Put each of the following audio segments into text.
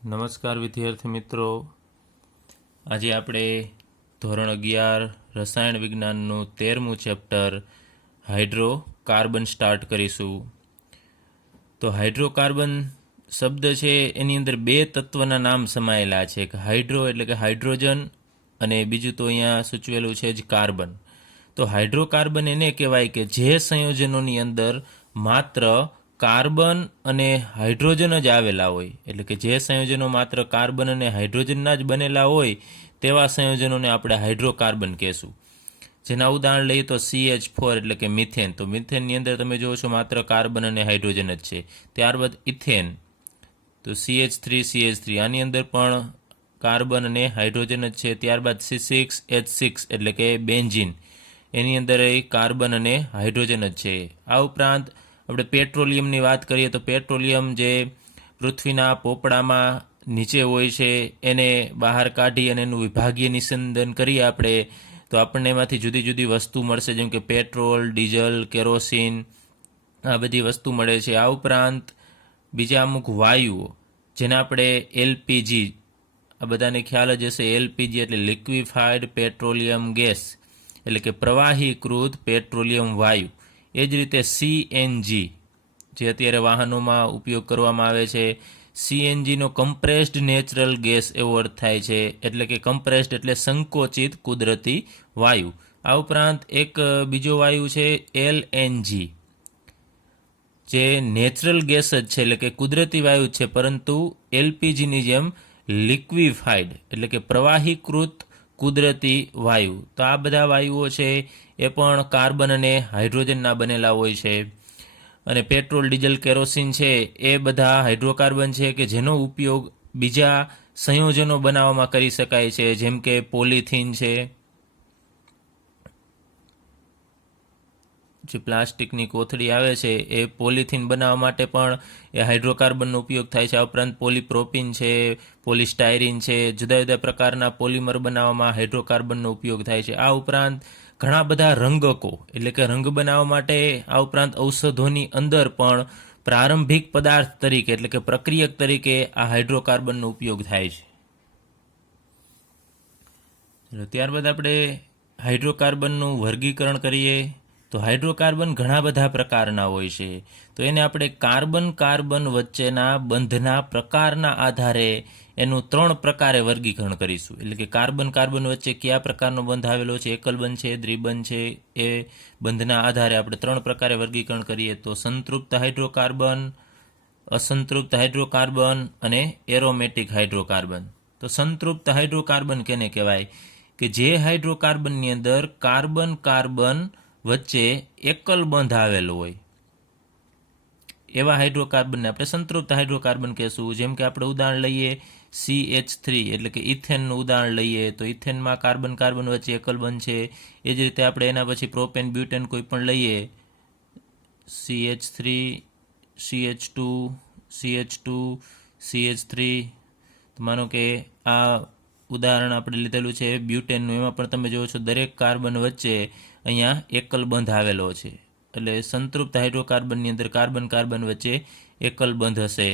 નમસ્કાર વિદ્યાર્થી મિત્રો, આજે આપણે ધોરણ 11 રસાયણ વિજ્ઞાનનું 13મું ચેપ્ટર હાઇડ્રોકાર્બન સ્ટાર્ટ કરીશું. તો હાઇડ્રોકાર્બન શબ્દ છે એની અંદર બે તત્વના નામ સમાયેલા છે. એક હાઇડ્રો એટલે કે હાઇડ્રોજન અને બીજું તો અહીંયા સૂચવેલું છે જ કાર્બન. તો હાઇડ્રોકાર્બન એને કહેવાય કે જે સંયોજનોની અંદર માત્ર કાર્બન અને હાઇડ્રોજન જ આવેલા હોય, એટલે કે જે સંયોજનો માત્ર કાર્બન અને હાઇડ્રોજનના જ બનેલા હોય તેવા સંયોજનોને આપણે હાઇડ્રોકાર્બન કહેશું. જેના ઉદાહરણ લઈએ તો CH4 એટલે કે મિથેન. તો મિથેનની અંદર તમે જુઓ છો માત્ર કાર્બન અને હાઇડ્રોજન જ છે. ત્યારબાદ ઇથેન, તો CH3 આની અંદર પણ કાર્બન અને હાઇડ્રોજન જ છે. ત્યારબાદ C6H6 એટલે કે બેન્ઝીન, એની અંદર કાર્બન અને હાઇડ્રોજન જ છે. આ ઉપરાંત આપણે પેટ્રોલિયમની વાત કરીએ તો પેટ્રોલિયમ જે પૃથ્વીના પોપડામાં નીચે હોય છે એને બહાર કાઢી અને એનું વિભાગીય નિસ્યંદન કરીએ આપણે તો આપણને એમાંથી જુદી જુદી વસ્તુ મળશે, જેમ કે પેટ્રોલ, ડીઝલ, કેરોસીન, આ બધી વસ્તુ મળે છે. આ ઉપરાંત બીજા અમુક વાયુઓ જેને આપણે LPG, આ બધાને ખ્યાલ જ હશે. LPG એટલે લિક્વિફાઈડ પેટ્રોલિયમ ગેસ, એટલે કે પ્રવાહીકૃત પેટ્રોલિયમ વાયુ. એ જ રીતે CNG જે અત્યારે વાહનોમાં ઉપયોગ કરવામાં આવે છે, CNGનો કમ્પ્રેસ્ડ નેચરલ ગેસ એવો અર્થ થાય છે, એટલે કે કમ્પ્રેસ્ડ એટલે સંકોચિત કુદરતી વાયુ. આ ઉપરાંત એક બીજો વાયુ છે LNG, જે નેચરલ ગેસ જ છે, એટલે કે કુદરતી વાયુ છે, પરંતુ LPGની જેમ લિક્વિફાઈડ એટલે કે પ્રવાહીકૃત કુદરતી વાયુ. તો આ બધા વાયુઓ છે એ પણ કાર્બન અને હાઇડ્રોજનના બનેલા હોય છે. અને પેટ્રોલ, ડીઝલ, કેરોસીન છે એ બધા હાઇડ્રોકાર્બન છે કે જેનો ઉપયોગ બીજા સંયોજનો બનાવવામાં કરી શકાય છે, જેમ કે પોલિથીન છે, જે પ્લાસ્ટિકની કોથળી આવે છે એ પોલિથીન બનાવવા માટે પણ એ હાઇડ્રોકાર્બનનો ઉપયોગ થાય છે. આ ઉપરાંત પોલીપ્રોપીન છે, પોલિસ્ટાયરીન છે, જુદા જુદા પ્રકારના પોલિમર બનાવવામાં હાઇડ્રોકાર્બનનો ઉપયોગ થાય છે. આ ઉપરાંત ઘણા બધા રંગકો એટલે કે રંગ બનાવવા માટે, આ ઉપરાંત ઔષધોની અંદર પણ પ્રારંભિક પદાર્થ તરીકે એટલે કે પ્રક્રિયક તરીકે આ હાઇડ્રોકાર્બનનો ઉપયોગ થાય છે. ત્યારબાદ આપણે હાઇડ્રોકાર્બનનું વર્ગીકરણ કરીએ તો હાઇડ્રોકાર્બન ઘણા બધા પ્રકારના હોય છે. તો એને આપણે કાર્બન કાર્બન વચ્ચેના બંધના પ્રકારના આધારે એનું 3 પ્રકારે વર્ગીકરણ કરીશું. એટલે કે કાર્બન કાર્બન વચ્ચે કયા પ્રકારનો બંધ આવેલો છે, એકલ બંધ છે, દ્વિબંધ છે, એ બંધના આધારે આપણે 3 પ્રકારે વર્ગીકરણ કરીએ તો સંતૃપ્ત હાઇડ્રોકાર્બન, અસંતૃપ્ત હાઇડ્રોકાર્બન અને એરોમેટિક હાઇડ્રોકાર્બન. તો સંતૃપ્ત હાઇડ્રોકાર્બન કેને કહેવાય કે જે હાઇડ્રોકાર્બનની અંદર કાર્બન કાર્બન વચ્ચે એકલ બંધ આવેલો હોય એવા હાઇડ્રોકાર્બનને આપણે સંતૃપ્ત હાઇડ્રોકાર્બન કહેશું. જેમ કે આપણે ઉદાહરણ લઈએ CH3 એટલે કે ઇથેનનું ઉદાહરણ લઈએ તો ઇથેનમાં કાર્બન કાર્બન વચ્ચે એકલ બંધ છે. એ જ રીતે આપણે એના પછી પ્રોપેન, બ્યુટેન કોઈ પણ લઈએ, CH3, CH2, CH2, CH3. માનો કે આ ઉદાહરણ આપણે લીધેલું છે બ્યુટેનનું, એમાં પણ તમે જુઓ છો દરેક કાર્બન વચ્ચે અહીંયા એકલ બંધ આવેલો છે. એટલે સંતૃપ્ત હાઇડ્રોકાર્બનની અંદર કાર્બન કાર્બન વચ્ચે એકલ બંધ હશે.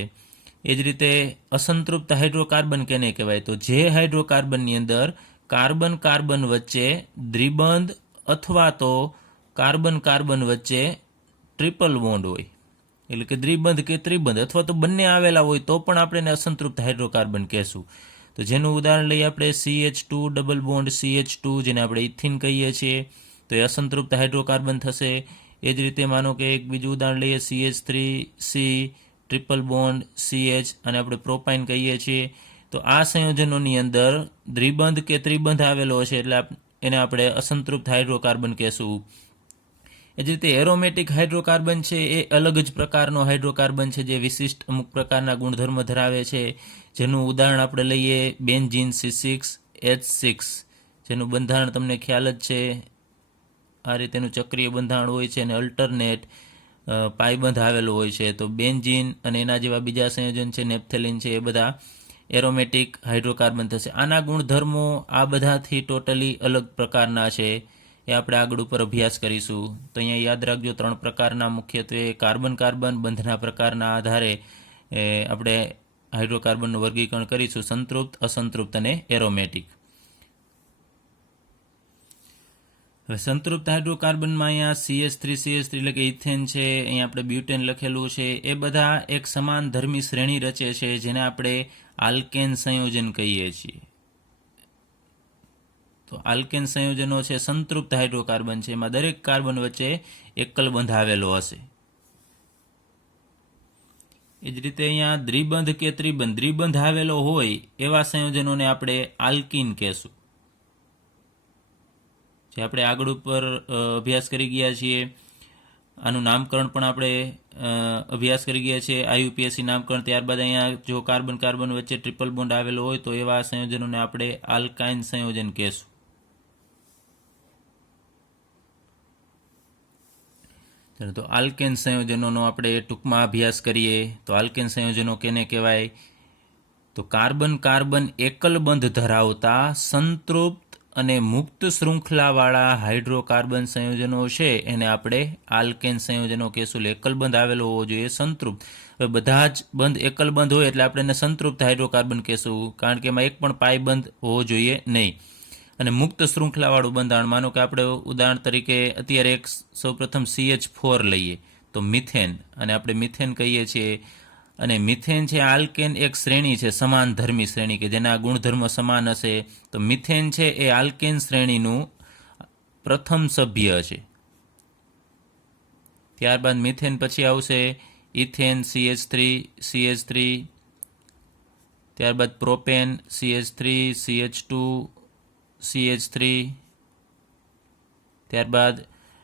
એ જ રીતે અસંતૃપ્ત હાઇડ્રોકાર્બન કેને કહેવાય તો જે હાઇડ્રોકાર્બનની અંદર કાર્બન કાર્બન વચ્ચે દ્વિબંધ અથવા તો કાર્બન કાર્બન વચ્ચે ટ્રિપલ બોન્ડ હોય, એટલે કે દ્વિબંધ કે ત્રિબંધ અથવા તો બંને આવેલા હોય તો પણ આપણે એને અસંતૃપ્ત હાઇડ્રોકાર્બન કહેશું. તો જેનું ઉદાહરણ લઈએ આપણે CH2 ડબલ બોન્ડ CH2, જેને આપણે ઇથિન કહીએ છીએ, તો એ અસંતૃપ્ત હાઇડ્રોકાર્બન થશે. એ જ રીતે માનો કે એક બીજું ઉદાહરણ લઈએ CH3C ટ્રિપલ બોન્ડ CH, અને આપણે પ્રોપાઇન કહીએ છીએ. તો આ સંયોજનોની અંદર દ્વિબંધ કે ત્રિબંધ આવેલો હશે એટલે એને આપણે અસંતૃપ્ત હાઇડ્રોકાર્બન કહેશું. એ જ રીતે એરોમેટિક હાઇડ્રોકાર્બન છે એ અલગ જ પ્રકારનો હાઇડ્રોકાર્બન છે જે વિશિષ્ટ અમુક પ્રકારના ગુણધર્મ ધરાવે છે. જેનું ઉદાહરણ આપણે લઈએ બેન્ઝીન C6H6, જેનું બંધારણ તમને ખ્યાલ જ છે. આ રીતેનું ચક્રીય બંધારણ હોય છે અને અલ્ટરનેટ પાયબંધ આવેલો હોય છે. તો બેન્ઝીન અને એના જેવા બીજા સંયોજન છે, નેપ્થેલિન છે, એ બધા એરોમેટિક હાઇડ્રોકાર્બન થશે. આના ગુણધર્મો આ બધાથી ટોટલી અલગ પ્રકારના છે, એ આપણે આગળ ઉપર અભ્યાસ કરીશું. તો અહીંયા યાદ રાખજો 3 પ્રકારના મુખ્યત્વે કાર્બન કાર્બન બંધના પ્રકારના આધારે આપણે હાઇડ્રોકાર્બનનું વર્ગીકરણ કરીશું સંતૃપ્ત, અસંતૃપ્ત અને એરોમેટિક. હવે સંતૃપ્ત હાઇડ્રોકાર્બનમાં અહીંયા CH3 એટલે કે ઇથેન છે, અહીંયા આપણે બ્યુટેન લખેલું છે, એ બધા એક સમાન ધર્મી શ્રેણી રચે છે જેને આપણે આલ્કેન સંયોજન કહીએ છીએ. તો આલ્કેન સંયોજનો છે સંતૃપ્ત હાઇડ્રોકાર્બન છે, એમાં દરેક કાર્બન વચ્ચે એકલ બંધ આવેલો હશે. એ જ રીતે અહીંયા દ્વિબંધ કે દ્વિબંધ આવેલો હોય એવા સંયોજનોને આપણે આલ્કીન કહેશું, જે આપણે આગળ ઉપર અભ્યાસ કરી ગયા છીએ. આનું નામકરણ પણ આપણે અભ્યાસ કરી ગયા છીએ, IUPAC નામકરણ. ત્યારબાદ અહીંયા જો કાર્બન કાર્બન વચ્ચે ટ્રિપલ બોન્ડ આવેલો હોય તો એવા સંયોજનોને આપણે આલ્કાઇન સંયોજન કહેશું. તો આલ્કેન સંયોજનોનો આપણે ટૂંકમાં અભ્યાસ કરીએ. તો આલ્કેન સંયોજનો કેને કહેવાય? તો કાર્બન કાર્બન એકલ બંધ ધરાવતા સંતૃપ્ત અને મુક્ત શૃંખલાવાળા હાઇડ્રોકાર્બન સંયોજનો છે એને આપણે આલ્કેન સંયોજનો કહેશું. એકલ બંધ આવેલો હોવો જોઈએ, સંતૃપ્ત. હવે બધા જ બંધ એકલ બંધ હોય એટલે આપણે એને સંતૃપ્ત હાઇડ્રોકાર્બન કહેશું, કારણ કે એમાં એક પણ પાઈ બંધ હોવો જોઈએ નહીં. અને મુક્ત શૃંખલાવાળું બંધારણ, માનો કે આપણે ઉદાહરણ તરીકે અત્યારે એક સૌપ્રથમ CH4 લઈએ તો મિથેન, અને આપણે મિથેન કહીએ છીએ. અને મિથેન છે આલ્કેન એક શ્રેણી છે, સમાન ધર્મી શ્રેણી, કે જેના ગુણધર્મ સમાન હશે. તો મિથેન છે એ આલ્કેન શ્રેણીનું પ્રથમ સભ્ય છે. ત્યારબાદ મિથેન પછી આવશે ઇથેન CH3, ત્યારબાદ પ્રોપેન CH3, CH2, CH3, ત્યારબાદ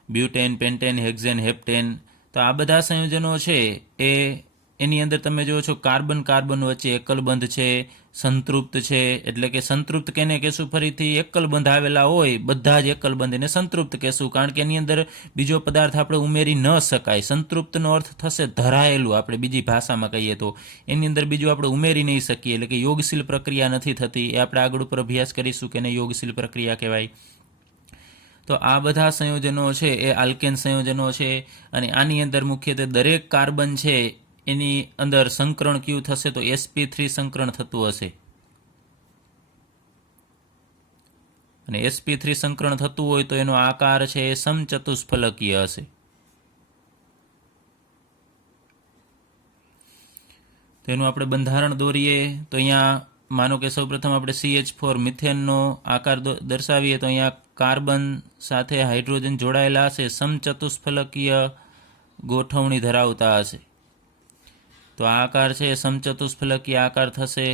બ્યુટેન, પેન્ટેન, હેક્ઝેન, હેપ્ટેન. તો આ બધા સંયોજનો છે એની અંદર તમે જુઓ છો કાર્બન કાર્બન વચ્ચે એકલ બંધ છે, સંતૃપ્ત છે. એટલે કે સંતૃપ્ત કેને કહેશું? ફરીથી એકલ બંધ આવેલા હોય બધા જ એકલ બંધ એને સંતૃપ્ત કહેશું, કારણ કે એની અંદર બીજો પદાર્થ આપણે ઉમેરી ન શકાય. સંતૃપ્તનો અર્થ થશે ધરાયેલું, આપણે બીજી ભાષામાં કહીએ તો એની અંદર બીજું આપણે ઉમેરી નહીં શકીએ, એટલે કે યોગશીલ પ્રક્રિયા નથી થતી. એ આપણે આગળ ઉપર અભ્યાસ કરીશું કે એને યોગશીલ પ્રક્રિયા કહેવાય. તો આ બધા સંયોજનો છે એ આલ્કેન સંયોજનો છે. અને આની અંદર મુખ્યત્વે દરેક કાર્બન છે એની અંદર સંકરણ કયું થશે? તો sp3 સંકરણ થતું હશે. અને sp3 સંકરણ થતું હોય તો એનો આકાર છે એ સમચતુષ્ફલકીય હશે. તો એનું આપણે બંધારણ દોરીએ તો અહીંયા માનો કે સૌપ્રથમ આપણે CH4 મિથેનનો આકાર દર્શાવીએ તો અહીંયા કાર્બન સાથે હાઇડ્રોજન જોડાયેલા હશે, સમચતુષ્ફલકીય ગોઠવણી ધરાવતા હશે. તો આ આકાર છે સમચતુષ્ફલકીય આકાર થશે.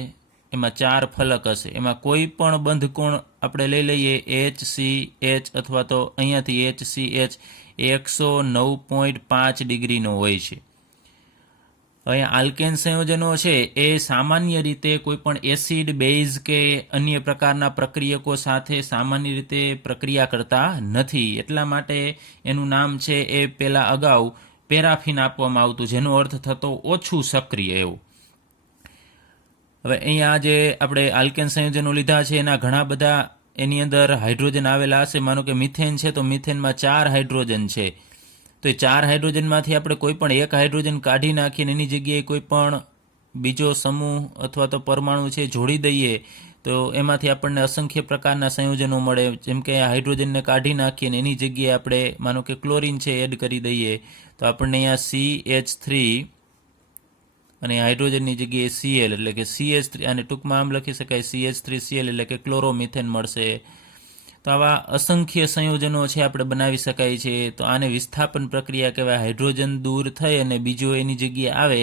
એમાં 4 ફલક હશે. એમાં કોઈ પણ બંધ કોણ આપણે લઈ લઈએ HCH અથવા તો અહીંયાથી HCH 109.5 ડિગ્રીનો હોય છે. અહીંયા આલ્કેન સંયોજનો છે એ સામાન્ય રીતે કોઈ પણ એસિડ, બેઝ કે અન્ય પ્રકારના પ્રક્રિયકો સાથે સામાન્ય રીતે પ્રક્રિયા કરતા નથી. એટલા માટે એનું નામ છે એ પહેલાં અગાઉ પેરાફિન આપવામાં આવતું, જેનો અર્થ થતો ઓછું સક્રિય એવું. હવે અહીંયા જે આપણે આલ્કેન સંયોજનો લીધા છે એના ઘણા બધા એની અંદર હાઇડ્રોજન આવેલા હશે. માનો કે મિથેન છે તો મિથેનમાં 4 હાઇડ્રોજન છે. તો એ 4 હાઇડ્રોજનમાંથી આપણે કોઈ પણ એક હાઇડ્રોજન કાઢી નાખીને એની જગ્યાએ કોઈ પણ બીજો સમૂહ અથવા તો પરમાણુ છે જોડી દઈએ તો એમાંથી આપણને અસંખ્ય પ્રકારના સંયોજનો મળે. જેમ કે હાઇડ્રોજનને કાઢી નાખીને એની જગ્યાએ આપણે માનો કે ક્લોરીન છે એડ કરી દઈએ તો આપણને અહીંયા CH3 અને હાઇડ્રોજનની જગ્યાએ Cl એટલે કે CH3, અને ટૂંકમાં આમ લખી શકાય CH3Cl એટલે કે ક્લોરોમિથેન મળશે. તો આવા અસંખ્ય સંયોજનો છે આપણે બનાવી શકાય છે. તો આને વિસ્થાપન પ્રક્રિયા કહેવાય. હાઇડ્રોજન દૂર થઈ અને બીજો એની જગ્યાએ આવે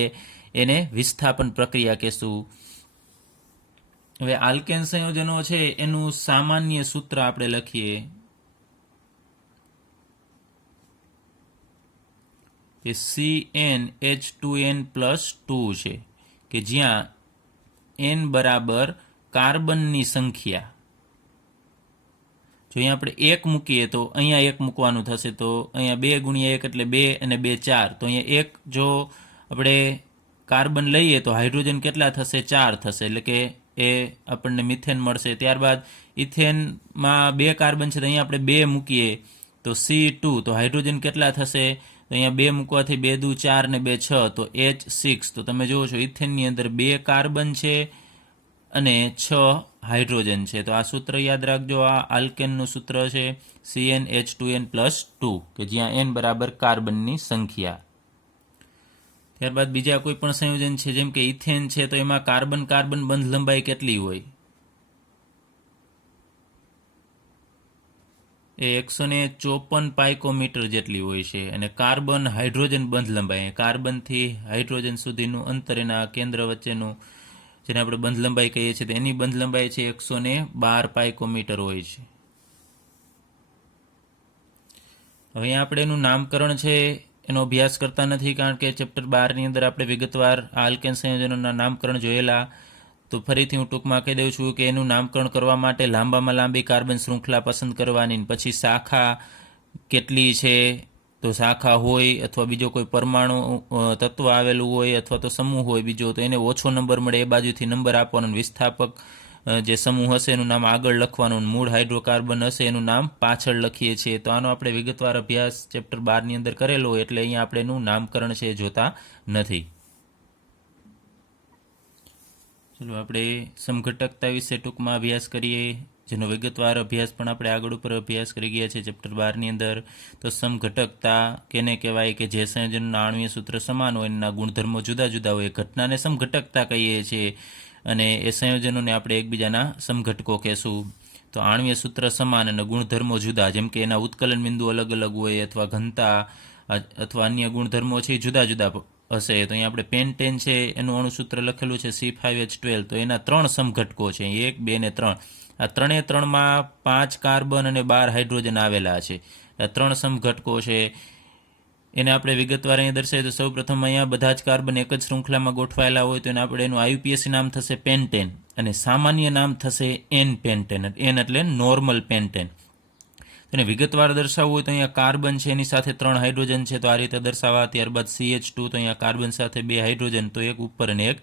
એને વિસ્થાપન પ્રક્રિયા કહેશું. હવે આલ્કેન સંયોજનો છે એનું સામાન્ય સૂત્ર આપણે લખીએ કે CnH2n+2 છે, કે જ્યાં n બરાબર કાર્બનની સંખ્યા. જો અહીંયા આપણે 1 મૂકીએ તો અહીંયા 1 મૂકવાનું થશે, તો અહીંયા 2 ગુણ્યા 1 એટલે 2 અને 2 4. તો અહીંયા 1 જો આપણે કાર્બન લઈએ તો હાઇડ્રોજન કેટલા થશે? 4 થશે, એટલે કે એ આપણને મિથેન મળશે. ત્યારબાદ ઇથેનમાં 2 કાર્બન છે તો અહીંયા આપણે 2 મૂકીએ તો C2, તો હાઇડ્રોજન કેટલા થશે? તો અહીંયા 2 મૂકવાથી 2 દુ 4 ને 2 6, તો H6. તો તમે જુઓ છો ઇથેનની અંદર 2 કાર્બન છે અને 6 હાઇડ્રોજન છે. તો આ સૂત્ર યાદ રાખજો, આ આલ્કેનનું સૂત્ર છે CnH2n+2, કે જ્યાં n બરાબર કાર્બનની સંખ્યા. ત્યારબાદ બીજા કોઈ પણ સંયોજન છે, જેમ કે ઇથેન છે, તો એમાં કાર્બન કાર્બન બંધ લંબાઈ કેટલી હોય? એ 154 પાઇકોમીટર જેટલી હોય છે. અને કાર્બન હાઇડ્રોજન બંધ લંબાઈ, કાર્બનથી હાઇડ્રોજન સુધીનું અંતર, એના કેન્દ્ર વચ્ચેનું, જેને આપણે બંધ લંબાઈ કહીએ છીએ, તો એની બંધ લંબાઈ છે 112 પાઇકોમીટર હોય છે. હવે અહીંયા આપણે એનું નામકરણ છે એનો અભ્યાસ કરતા નથી, કારણ કે ચેપ્ટર 12ની અંદર આપણે વિગતવાર આલ્કેન સંયોજનોના નામકરણ જોયેલા. તો ફરીથી હું ટૂંકમાં કહી દઉં છું કે એનું નામકરણ કરવા માટે લાંબામાં લાંબી કાર્બન શૃંખલા પસંદ કરવાની, પછી શાખા કેટલી છે, તો શાખા હોય અથવા બીજો કોઈ પરમાણુ તત્વ આવેલું હોય અથવા તો સમૂહ હોય બીજો, તો એને ઓછો નંબર મળે એ બાજુથી નંબર આપવાનો. વિસ્થાપક જે સમૂહ હશે એનું નામ આગળ લખવાનું, મૂળ હાઇડ્રોકાર્બન હશે એનું નામ પાછળ લખીએ છીએ. તો આનો આપણે વિગતવાર અભ્યાસ ચેપ્ટર 12ની અંદર કરેલો હોય, એટલે અહીંયા આપણે એનું નામકરણ છે જોતા નથી. ચલો આપણે સમઘટકતા વિશે ટૂંકમાં અભ્યાસ કરીએ, જેનો વિગતવાર અભ્યાસ પણ આપણે આગળ ઉપર અભ્યાસ કરી ગયા છે ચેપ્ટર 12ની અંદર. તો સમઘટકતા કેને કહેવાય? કે જે સંયોજનના આણ્વીય સૂત્ર સમાન હોય, એના ગુણધર્મો જુદા જુદા હોય, ઘટનાને સમઘટકતા કહીએ છીએ, અને એ સંયોજનોને આપણે એકબીજાના સમઘટકો કહેશું. તો આણ્વીય સૂત્ર સમાન અને ગુણધર્મો જુદા, જેમ કે એના ઉત્કલન બિંદુ અલગ અલગ હોય, અથવા ઘનતા અથવા અન્ય ગુણધર્મો છે જુદા જુદા હશે. તો અહીંયા આપણે પેન્ટેન છે એનું અણુસૂત્ર લખેલું છે C5H12. તો એના 3 સમઘટકો છે, 1, 2 ને 3. આ 3માં 5 કાર્બન અને 12 હાઇડ્રોજન આવેલા છે. આ 3 સમઘટકો છે, એને આપણે વિગતવાર અહીંયા દર્શાવીએ. તો સૌ પ્રથમ અહીંયા બધા જ કાર્બન એક જ શૃંખલામાં ગોઠવાયેલા હોય, તો એને આપણે એનું IUPAC નામ થશે પેન્ટેન, અને સામાન્ય નામ થશે N પેન્ટેન. N એટલે નોર્મલ પેન્ટેન. તેને વિગતવાર દર્શાવવું હોય તો અહીંયા કાર્બન છે એની સાથે 3 હાઇડ્રોજન છે, તો આ રીતે દર્શાવવા. ત્યારબાદ CH2, તો અહીંયા કાર્બન સાથે 2 હાઇડ્રોજન, તો એક ઉપર અને એક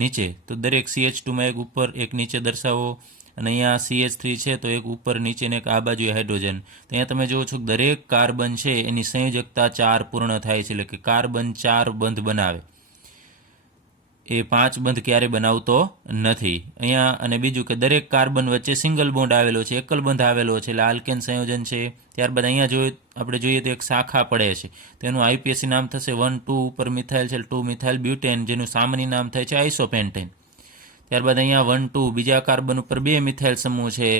નીચે. તો દરેક CH2માં એક ઉપર એક નીચે દર્શાવો. અને અહીંયા CH3 છે, તો એક ઉપર નીચે ને એક આ બાજુ હાઇડ્રોજન. તો અહીંયા તમે જુઓ છો કે દરેક કાર્બન છે એની સંયોજકતા 4 પૂર્ણ થાય છે, એટલે કે કાર્બન 4 બંધ બનાવે, એ 5 બંધ ક્યારે બનાવતો નથી અહીંયા. અને બીજું કે દરેક કાર્બન વચ્ચે સિંગલ બોન્ડ આવેલો છે, એકલ બંધ આવેલો છે, એટલે આલ્કેન સંયોજન છે. ત્યારબાદ અહીંયા આપણે જોઈએ તો એક શાખા પડે છે, તેનું IUPAC નામ થશે 1, 2 ઉપર મિથાઇલ છે 2 મિથાઇલ બ્યુટેન, જેનું સામાન્ય નામ થાય છે આઇસોપેન્ટેન. ત્યારબાદ અહીંયા 1, 2 બીજા કાર્બન ઉપર 2 મિથાઇલ સમૂહ છે,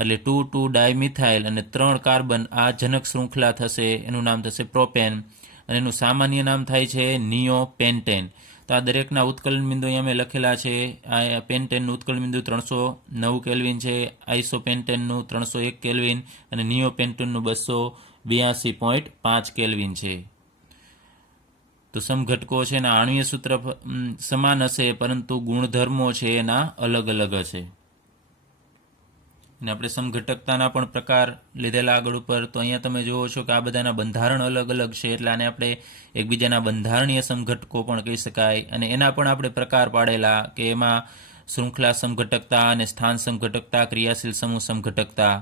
એટલે 2, 2 ડાયમિથાઇલ, અને 3 કાર્બન આ જનક શૃંખલા થશે, એનું નામ થશે પ્રોપેન, અને એનું સામાન્ય નામ થાય છે નિયોપેન્ટેન. તો આ દરેકના ઉત્કલન બિંદુ અહીંયા મેં લખેલા છે. આ પેન્ટેનનું ઉત્કલન બિંદુ 309 કેલ્વિન છે, આઇસોપેન્ટેનનું 301 કેલ્વિન, અને નિયોપેન્ટેનનું 282.5 કેલ્વિન છે. તો સમઘટકો છે એના આણ્વીય સૂત્ર સમાન હશે, પરંતુ ગુણધર્મો છે એના અલગ અલગ હશે. અને આપણે સમઘટકતાના પણ પ્રકાર લીધેલા આગળ ઉપર. તો અહીંયા તમે જુઓ છો કે આ બધાના બંધારણ અલગ અલગ છે, એટલે આને આપણે એકબીજાના બંધારણીય સમઘટકો પણ કહી શકાય. અને એના પણ આપણે પ્રકાર પાડેલા, કે એમાં શૃંખલા સમઘટકતા અને સ્થાન સમઘટકતા, ક્રિયાશીલ સમૂહ સમઘટકતા.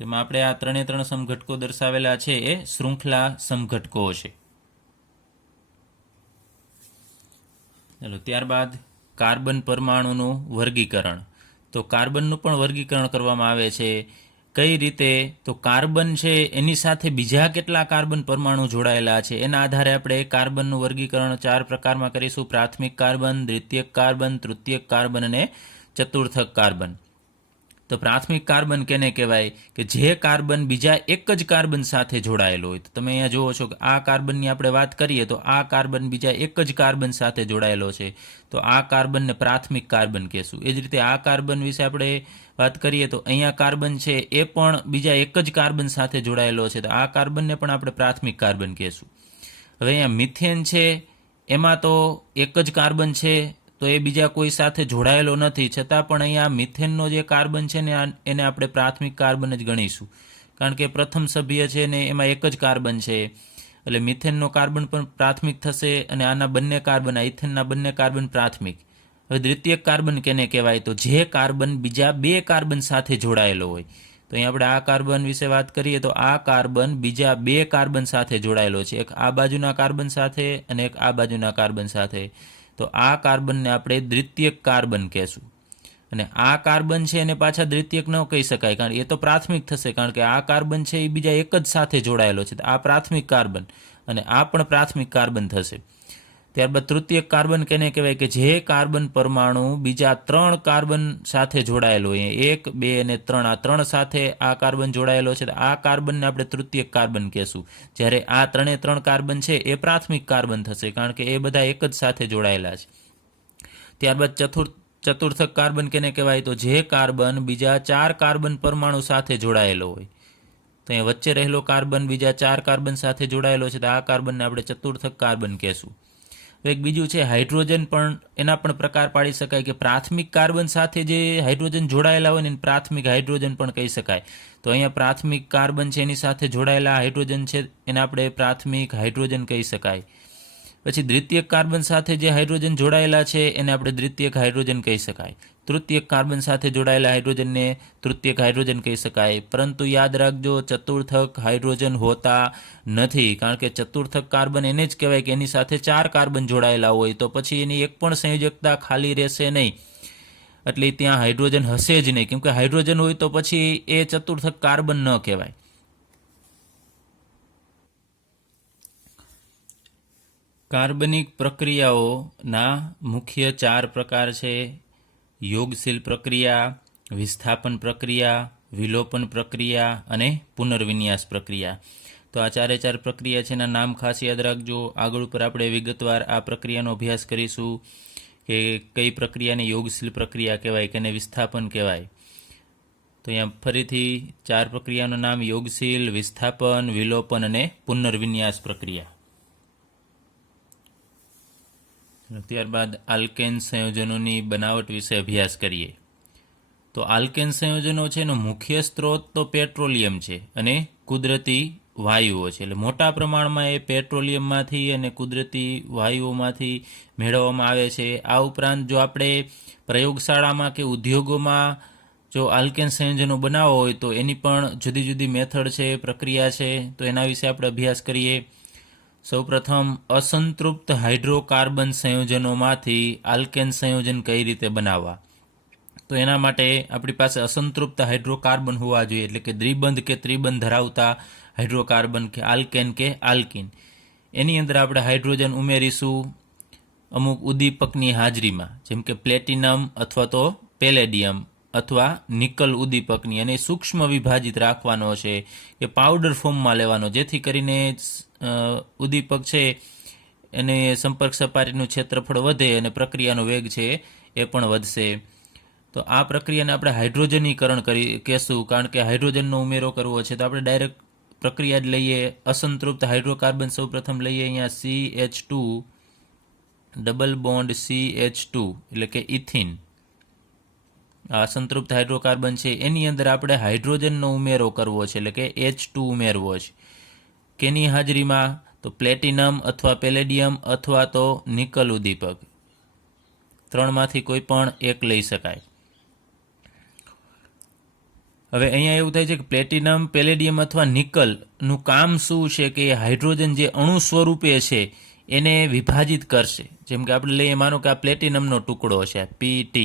તેમાં આપણે આ 3 સમઘટકો દર્શાવેલા છે એ શૃંખલા સમઘટકો છે. ચાલો ત્યારબાદ કાર્બન પરમાણુનું વર્ગીકરણ. તો કાર્બનનું પણ વર્ગીકરણ કરવામાં આવે છે. કઈ રીતે? તો કાર્બન છે એની સાથે બીજા કેટલા કાર્બન પરમાણુ જોડાયેલા છે એના આધારે આપણે કાર્બનનું વર્ગીકરણ 4 પ્રકારમાં કરીશું: પ્રાથમિક કાર્બન, દ્વિતીયક કાર્બન, તૃતીયક કાર્બન અને ચતુર્થક કાર્બન. તો પ્રાથમિક કાર્બન કેને કહેવાય? કે જે કાર્બન બીજા એક જ કાર્બન સાથે જોડાયેલો હોય. તો તમે અહીંયા જુઓ છો કે આ કાર્બનની આપણે વાત કરીએ તો આ કાર્બન બીજા એક જ કાર્બન સાથે જોડાયેલો છે, તો આ કાર્બનને પ્રાથમિક કાર્બન કહેશું. એ જ રીતે આ કાર્બન વિશે આપણે વાત કરીએ તો અહીંયા કાર્બન છે એ પણ બીજા એક જ કાર્બન સાથે જોડાયેલો છે, તો આ કાર્બનને પણ આપણે પ્રાથમિક કાર્બન કહેશું. હવે અહીંયા મિથેન છે, એમાં તો એક જ કાર્બન છે, તો એ બીજા કોઈ સાથે જોડાયેલો નથી, છતાં પણ અહીંયા મિથેનનો જે કાર્બન છે ને એને આપણે પ્રાથમિક કાર્બન જ ગણીશું, કારણ કે પ્રથમ સભ્ય છે ને એમાં એક જ કાર્બન છે, એટલે મિથેનનો કાર્બન પણ પ્રાથમિક થશે, અને આના બંને કાર્બન, આ ઇથેનના બંને કાર્બન પ્રાથમિક. હવે દ્વિતીયક કાર્બન કેને કહેવાય? તો જે કાર્બન બીજા 2 કાર્બન સાથે જોડાયેલો હોય. તો અહીં આપણે આ કાર્બન વિશે વાત કરીએ તો આ કાર્બન બીજા 2 કાર્બન સાથે જોડાયેલો છે, એક આ બાજુના કાર્બન સાથે અને એક આ બાજુના કાર્બન સાથે. તો આ કાર્બનને આપણે દ્વિતીયક કાર્બન કહેશું. અને આ કાર્બન છે એને પાછા દ્વિતીયક ન કહી શકાય, કારણ એ તો પ્રાથમિક થશે, કારણ કે આ કાર્બન છે એ બીજા એક જ સાથે જોડાયેલો છે. આ પ્રાથમિક કાર્બન અને આ પણ પ્રાથમિક કાર્બન થશે. ત્યારબાદ તૃતીયક કાર્બન કેને કહેવાય કે જે કાર્બન પરમાણુ બીજા 3 કાર્બન સાથે જોડાયેલો હોય, 1, 2 અને 3, આ 3 સાથે આ કાર્બન જોડાયેલો છે, તો આ કાર્બનને આપણે તૃતીયક કાર્બન કહેશું. જ્યારે આ 3 કાર્બન છે એ પ્રાથમિક કાર્બન થશે, કારણ કે એ બધા એક જ સાથે જોડાયેલા છે. ત્યારબાદ ચતુર્થક કાર્બન કેને કહેવાય તો જે કાર્બન બીજા 4 કાર્બન પરમાણુ સાથે જોડાયેલો હોય. તો અહીંયા વચ્ચે રહેલો કાર્બન બીજા 4 કાર્બન સાથે જોડાયેલો છે, તો આ કાર્બનને આપણે ચતુર્થક કાર્બન કહેશું. એક બીજું છે હાઇડ્રોજન, પણ એના પણ પ્રકાર પાડી શકાય કે પ્રાથમિક કાર્બન સાથે જે હાઇડ્રોજન જોડાયેલા હોય ને એને પ્રાથમિક હાઇડ્રોજન પણ કહી શકાય. તો અહીંયા પ્રાથમિક કાર્બન છે એની સાથે જોડાયેલા હાઇડ્રોજન છે એને આપણે પ્રાથમિક હાઇડ્રોજન કહી શકાય. પછી દ્વિતીયક કાર્બન સાથે જે હાઇડ્રોજન જોડાયેલા છે એને આપણે દ્વિતીયક હાઇડ્રોજન કહી શકાય. તૃતીયક કાર્બન સાથે જોડાયેલા હાઇડ્રોજનને તૃતીયક હાઇડ્રોજન કહી શકાય. પરંતુ યાદ રાખજો, ચતુર્થક હાઇડ્રોજન હોતા નથી, કારણ કે ચતુર્થક કાર્બન એને જ કહેવાય કે એની સાથે 4 કાર્બન જોડાયેલા હોય, તો પછી એની એક પણ સંયોજકતા ખાલી રહેશે નહીં, એટલે ત્યાં હાઇડ્રોજન હશે જ નહીં, કેમ કે હાઇડ્રોજન હોય તો પછી એ ચતુર્થક કાર્બન ન કહેવાય. કાર્બનિક પ્રક્રિયાઓના મુખ્ય 4 પ્રકાર છે: યોગશીલ પ્રક્રિયા, વિસ્થાપન પ્રક્રિયા, વિલોપન પ્રક્રિયા અને પુનર્વિન્યાસ પ્રક્રિયા. તો આ 4 પ્રક્રિયા છે, એના નામ ખાસ યાદ રાખજો. આગળ ઉપર આપણે વિગતવાર આ પ્રક્રિયાનો અભ્યાસ કરીશું કે કઈ પ્રક્રિયાને યોગશીલ પ્રક્રિયા કહેવાય, કે વિસ્થાપન કહેવાય. તો અહીંયા ફરીથી 4 પ્રક્રિયાનું નામ: યોગશીલ, વિસ્થાપન, વિલોપન અને પુનર્વિન્યાસ પ્રક્રિયા. ત્યારબાદ આલ્કેન સંયોજનોની બનાવટ વિશે અભ્યાસ કરીએ. તો આલ્કેન સંયોજનો છે એનો મુખ્ય સ્ત્રોત તો પેટ્રોલિયમ છે અને કુદરતી વાયુઓ છે. એટલે મોટા પ્રમાણમાં એ પેટ્રોલિયમમાંથી અને કુદરતી વાયુઓમાંથી મેળવવામાં આવે છે. આ ઉપરાંત જો આપણે પ્રયોગશાળામાં કે ઉદ્યોગોમાં જો આલ્કેન સંયોજનો બનાવવા હોય તો એની પણ જુદી જુદી મેથડ છે, પ્રક્રિયા છે. તો એના વિશે આપણે અભ્યાસ કરીએ. સૌપ્રથમ અસંતૃપ્ત હાઇડ્રોકાર્બન સંયોજનોમાંથી આલ્કેન સંયોજન કઈ રીતે બનાવવા. તો એના માટે આપણી પાસે અસંતૃપ્ત હાઇડ્રોકાર્બન હોવા જોઈએ, એટલે કે દ્વિબંધ કે ત્રિબંધ ધરાવતા હાઇડ્રોકાર્બન કે આલ્કેન કે આલ્કીન. એની અંદર આપણે હાઇડ્રોજન ઉમેરીશું અમુક ઉદ્દીપકની હાજરીમાં, જેમ કે પ્લેટિનમ અથવા તો પેલેડિયમ અથવા નિકલ ઉદ્દીપકની, અને સૂક્ષ્મ વિભાજિત રાખવાનો છે કે પાવડર ફોર્મમાં લેવાનો, જેથી કરીને ઉદ્દીપક છે એને સંપર્ક સપાટીનું ક્ષેત્રફળ વધે અને પ્રક્રિયાનો વેગ છે એ પણ વધશે. તો આ પ્રક્રિયાને આપણે હાઇડ્રોજનીકરણ કહેશું, કારણ કે હાઇડ્રોજનનો ઉમેરો કરવો છે. તો આપણે ડાયરેક્ટ પ્રક્રિયા જ લઈએ. અસંતૃપ્ત હાઇડ્રોકાર્બન સૌપ્રથમ લઈએ. અહીંયા CH2 ડબલ બોન્ડ CH2 એટલે કે ઇથિન, આ અસંતૃપ્ત હાઇડ્રોકાર્બન છે. એની અંદર આપણે હાઇડ્રોજનનો ઉમેરો કરવો છે, એટલે કે H2 ઉમેરવો છે. કેની હાજરીમાં? તો પ્લેટિનમ અથવા પેલેડિયમ અથવા તો નિકલ ઉદ્દીપક, 3માંથી કોઈ પણ એક લઈ શકાય. હવે અહીંયા એવું થાય છે કે પ્લેટિનમ, પેલેડિયમ અથવા નિકલનું કામ શું છે કે હાઇડ્રોજન જે અણુ સ્વરૂપે છે એને વિભાજિત કરશે. જેમ કે આપણે લઈએ, માનો કે આ પ્લેટિનમનો ટુકડો છે PT,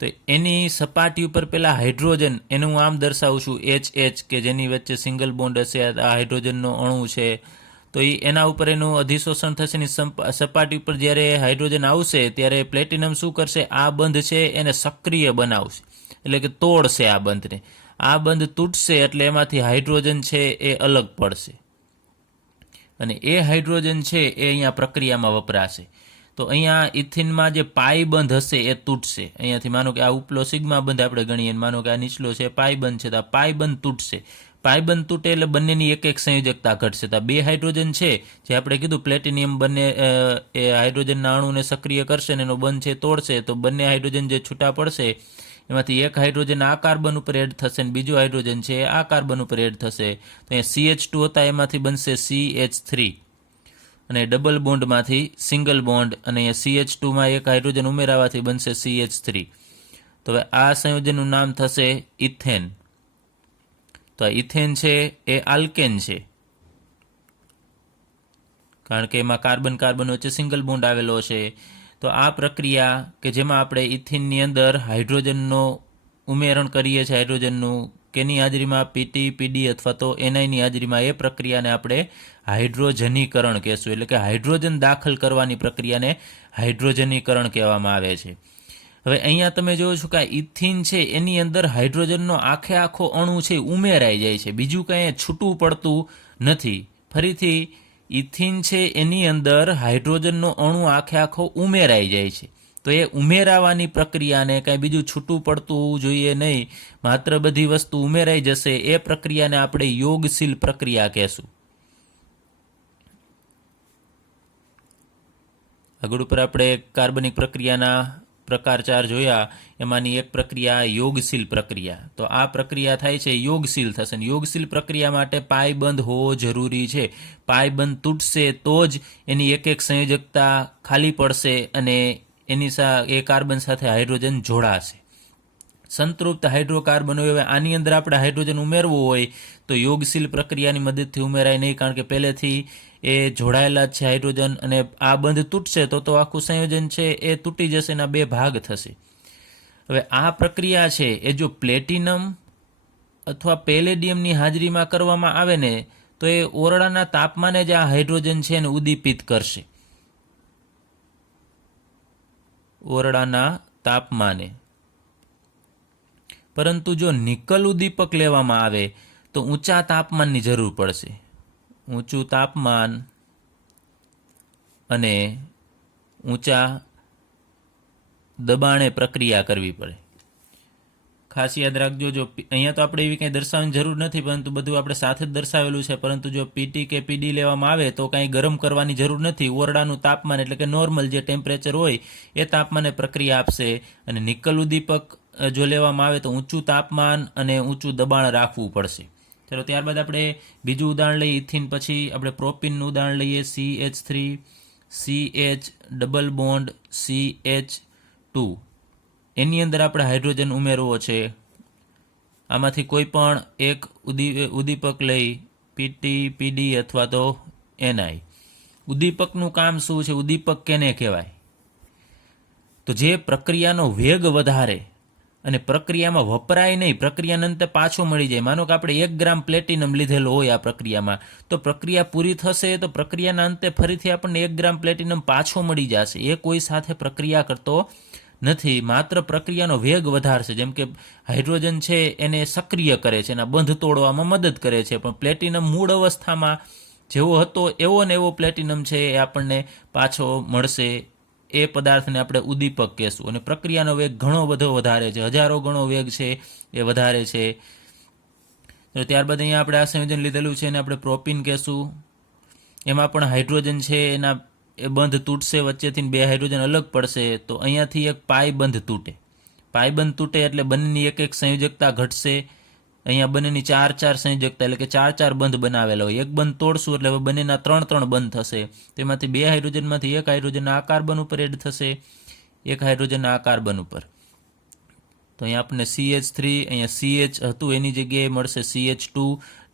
તો એની સપાટી ઉપર પહેલાં હાઇડ્રોજન, એનું હું આમ દર્શાવું છું HH, કે જેની વચ્ચે સિંગલ બોન્ડ હશે, આ હાઇડ્રોજનનો અણુ છે. તો એના ઉપર એનું અધિશોષણ થશે. એની સપાટી ઉપર જ્યારે હાઇડ્રોજન આવશે ત્યારે પ્લેટિનમ શું કરશે? આ બંધ છે એને સક્રિય બનાવશે, એટલે કે તોડશે આ બંધને. આ બંધ તૂટશે એટલે એમાંથી હાઇડ્રોજન છે એ અલગ પડશે, અને એ હાઇડ્રોજન છે એ અહીંયા પ્રક્રિયામાં વપરાશે. તો અહીંયા ઇથિનમાં જે પાઈ બંધ હશે એ તૂટશે. અહીંયાથી માનો કે આ ઉપલો સિગ્મા બંધ આપણે ગણીએ, માનો કે આ નીચલો છે પાઈ બંધ છે, તો આ પાઈ બંધ તૂટશે. પાઈ બંધ તૂટે એટલે બંનેની એક એક સંયોજકતા ઘટશે. તો 2 હાઇડ્રોજન છે જે આપણે કીધું પ્લેટિનિયમ, બંને એ હાઇડ્રોજનના અણુને સક્રિય કરશે અને એનો બંધ છે તોડશે. તો બંને હાઇડ્રોજન જે છૂટા પડશે એમાંથી એક હાઇડ્રોજન આ કાર્બન ઉપર એડ થશે અને બીજું હાઇડ્રોજન છે આ કાર્બન ઉપર એડ થશે. તો અહીંયા CH2 હતા એમાંથી બનશે CH3, અને ડબલ બોન્ડમાંથી સિંગલ બોન્ડ, અને અહીંયા CH2માં એક હાઇડ્રોજન ઉમેરાવાથી બનશે CH3. તો હવે આ સંયોજનનું નામ થશે ઇથેન. તો આ ઇથેન છે એ આલ્કેન છે, કારણ કે એમાં કાર્બન કાર્બન વચ્ચે સિંગલ બોન્ડ આવેલો છે. તો આ પ્રક્રિયા કે જેમાં આપણે ઇથિનની અંદર હાઇડ્રોજનનો ઉમેરણ કરીએ છીએ, હાઇડ્રોજનનું કેની હાજરીમાં, પીટી, પીડી અથવા તો એનઆઈની હાજરીમાં, એ પ્રક્રિયાને આપણે હાઇડ્રોજનીકરણ કહેશું. એટલે કે હાઇડ્રોજન દાખલ કરવાની પ્રક્રિયાને હાઇડ્રોજનીકરણ કહેવામાં આવે છે. હવે અહીંયા તમે જોવો છો કે આ ઇથિન છે એની અંદર હાઇડ્રોજનનો આખો અણુ છે ઉમેરાઈ જાય છે, બીજું કંઈ છૂટું પડતું નથી. ફરીથી ઇથિન છે એની અંદર હાઇડ્રોજનનો અણુ આખો ઉમેરાઈ જાય છે. તો એ ઉમેરાવાની પ્રક્રિયાને કાંઈ બીજું છૂટું પડતું હોવું જોઈએ નહીં, માત્ર બધી વસ્તુ ઉમેરાઈ જશે, એ પ્રક્રિયાને આપણે યોગશીલ પ્રક્રિયા કહેશું. આગળ ઉપર આપણે કાર્બનિક પ્રક્રિયાના પ્રકાર 4 જોયા, એમાંની એક પ્રક્રિયા યોગશીલ પ્રક્રિયા. તો આ પ્રક્રિયા થાય છે યોગશીલ થશે. યોગશીલ પ્રક્રિયા માટે પાયબંધ હોવો જરૂરી છે. પાયબંધ તૂટશે તો જ એની એક સંયોજકતા ખાલી પડશે અને એની એ કાર્બન સાથે હાઇડ્રોજન જોડાશે. સંતૃપ્ત હાઇડ્રોકાર્બન હોય, હવે આની અંદર આપણે હાઇડ્રોજન ઉમેરવું હોય તો યોગશીલ પ્રક્રિયાની મદદથી ઉમેરાય નહીં, કારણ કે પહેલેથી એ જોડાયેલા જ છે હાઇડ્રોજન, અને આ બંધ તૂટશે તો આખું સંયોજન છે એ તૂટી જશે, એના 2 ભાગ થશે. હવે આ પ્રક્રિયા છે એ જો પ્લેટિનમ અથવા પેલેડિયમની હાજરીમાં કરવામાં આવે ને તો એ ઓરડાના તાપમાને જ આ હાઇડ્રોજન છે એને ઉદ્દીપિત કરશે. ઓરડાના તાપમાને. પરંતુ જો નિકલ ઉદ્દીપક લેવામાં આવે તો ઊંચા તાપમાનની જરૂર પડશે. ઊંચું તાપમાન અને ઊંચા દબાણે પ્રક્રિયા કરવી પડે. ખાસ યાદ રાખજો, જો અહીંયા તો આપણે એવી કંઈ દર્શાવવાની જરૂર નથી, પરંતુ બધું આપણે સાથે જ દર્શાવેલું છે. પરંતુ જો પીટી કે પીડી લેવામાં આવે તો કાંઈ ગરમ કરવાની જરૂર નથી. ઓરડાનું તાપમાન એટલે કે નોર્મલ જે ટેમ્પરેચર હોય એ તાપમાને પ્રક્રિયા આપશે. અને નિકલ ઉદ્દીપક જો લેવામાં આવે તો ઊંચું તાપમાન અને ઊંચું દબાણ રાખવું પડશે. ચાલો ત્યારબાદ આપણે બીજું ઉદાહરણ લઈએ ઇથિન. પછી આપણે પ્રોપિનનું ઉદાહરણ લઈએ. CH3 CH double bond CH2. એની અંદર આપણે હાઇડ્રોજન ઉમેરવો છે. આમાંથી કોઈ પણ એક ઉદ્દીપક લઈ, પીટી, પીડી અથવા તો એનઆઈ. ઉદ્દીપકનું કામ શું છે? ઉદ્દીપક કેને કહેવાય? તો જે પ્રક્રિયાનો વેગ વધારે અને પ્રક્રિયામાં વપરાય નહીં, પ્રક્રિયાના અંતે પાછો મળી જાય. માનો કે આપણે 1 ગ્રામ પ્લેટિનમ લીધેલો હોય આ પ્રક્રિયામાં, તો પ્રક્રિયા પૂરી થશે તો પ્રક્રિયાના અંતે ફરીથી આપણને 1 ગ્રામ પ્લેટિનમ પાછો મળી જશે. એ કોઈ સાથે પ્રક્રિયા કરતો નથી, માત્ર પ્રક્રિયાનો વેગ વધારશે. જેમ કે હાઇડ્રોજન છે એને સક્રિય કરે છે, એના બંધ તોડવામાં મદદ કરે છે, પણ પ્લેટિનમ મૂળ અવસ્થામાં જેવો હતો એવો ને એવો પ્લેટિનમ છે એ આપણને પાછો મળશે. એ પદાર્થને આપણે ઉદ્દીપક કહેશું. અને પ્રક્રિયાનો વેગ ઘણો બધો વધારે છે, હજારો ગણો વેગ છે એ વધારે છે. તો ત્યારબાદ અહીંયા આપણે આ સંયોજન લીધેલું છે એને આપણે પ્રોપિન કહેશું. એમાં પણ હાઇડ્રોજન છે એના એ બંધ તૂટશે, વચ્ચેથી 2 હાઇડ્રોજન અલગ પડશે. તો અહીંયાથી એક પાય બંધ તૂટે. પાય બંધ તૂટે એટલે બંનેની એક સંયોજકતા ઘટશે. અહીંયા બંનેની 4 સંયોજકતા એટલે કે 4 બંધ બનાવેલા હોય. એક બંધ તોડશું એટલે હવે બંનેના 3 બંધ થશે. તેમાંથી 2 હાઇડ્રોજનમાંથી એક હાઇડ્રોજન આ કાર્બન ઉપર એડ થશે, એક હાઇડ્રોજન આ કાર્બન ઉપર. તો અહીંયા આપણને CH3, અહીંયા CH હતું એની જગ્યાએ મળશે CH2.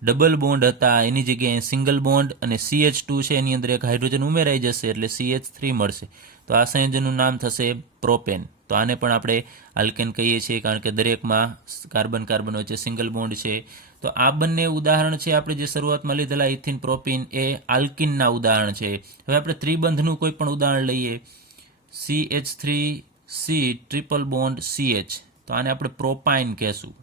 ડબલ બોન્ડ હતા એની જગ્યાએ સિંગલ બોન્ડ, અને CH2 છે એની અંદર એક હાઇડ્રોજન ઉમેરાઈ જશે એટલે CH3 મળશે. તો આ સંયોજનનું નામ થશે પ્રોપેન. તો આને પણ આપણે આલ્કેન કહીએ છીએ, કારણ કે દરેકમાં કાર્બન કાર્બન વચ્ચે સિંગલ બોન્ડ છે. તો આ બંને ઉદાહરણ છે આપણે જે શરૂઆતમાં લીધેલા ઇથિન, પ્રોપિન, એ આલ્કિનના ઉદાહરણ છે. હવે આપણે ત્રિબંધનું કોઈ પણ ઉદાહરણ લઈએ. CH3C triple bond CH. તો આને આપણે પ્રોપાઇન કહેશું.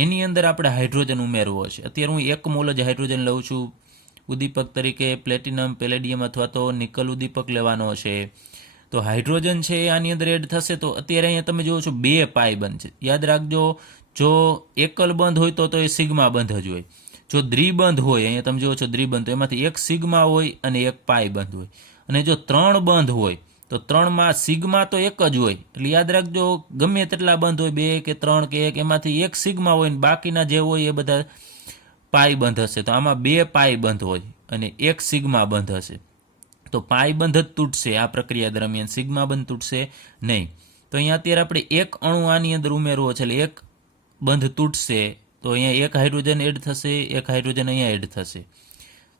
એની અંદર આપણે હાઇડ્રોજન ઉમેરવો છે. અત્યારે હું 1 મોલ જ હાઇડ્રોજન લઉં છું. ઉદ્દીપક તરીકે પ્લેટિનમ, પેલેડિયમ અથવા તો નિકલ ઉદ્દીપક લેવાનો છે. તો હાઇડ્રોજન છે આની અંદર એડ થશે. તો અત્યારે અહીંયા તમે જુઓ છો 2 પાય બંધ છે. યાદ રાખજો, જો એકલ બંધ હોય તો એ સિગ્મા બંધ જ હોય. જો દ્વિબંધ હોય, અહીંયા તમે જુઓ છો દ્વિબંધ, તો એમાંથી એક સિગ્મા હોય અને એક પાય બંધ હોય. અને જો 3 બંધ હોય તો 3માં સિગ્મા તો એક જ હોય. એટલે યાદ રાખજો, ગમે તેટલા બંધ હોય, 2 કે 3 કે 1, એમાંથી એક સિગ્મા હોય ને બાકીના જે હોય એ બધા પાય બંધ હશે. તો આમાં 2 પાય બંધ હોય અને એક સિગ્મા બંધ હશે. તો પાય બંધ જ તૂટશે આ પ્રક્રિયા દરમિયાન, સિગ્મા બંધ તૂટશે નહીં. તો અહીંયા અત્યારે આપણે એક અણુ આની અંદર ઉમેરવો છે એટલે એક બંધ તૂટશે તો અહીંયા એક હાઇડ્રોજન એડ થશે, એક હાઇડ્રોજન અહીંયા એડ થશે.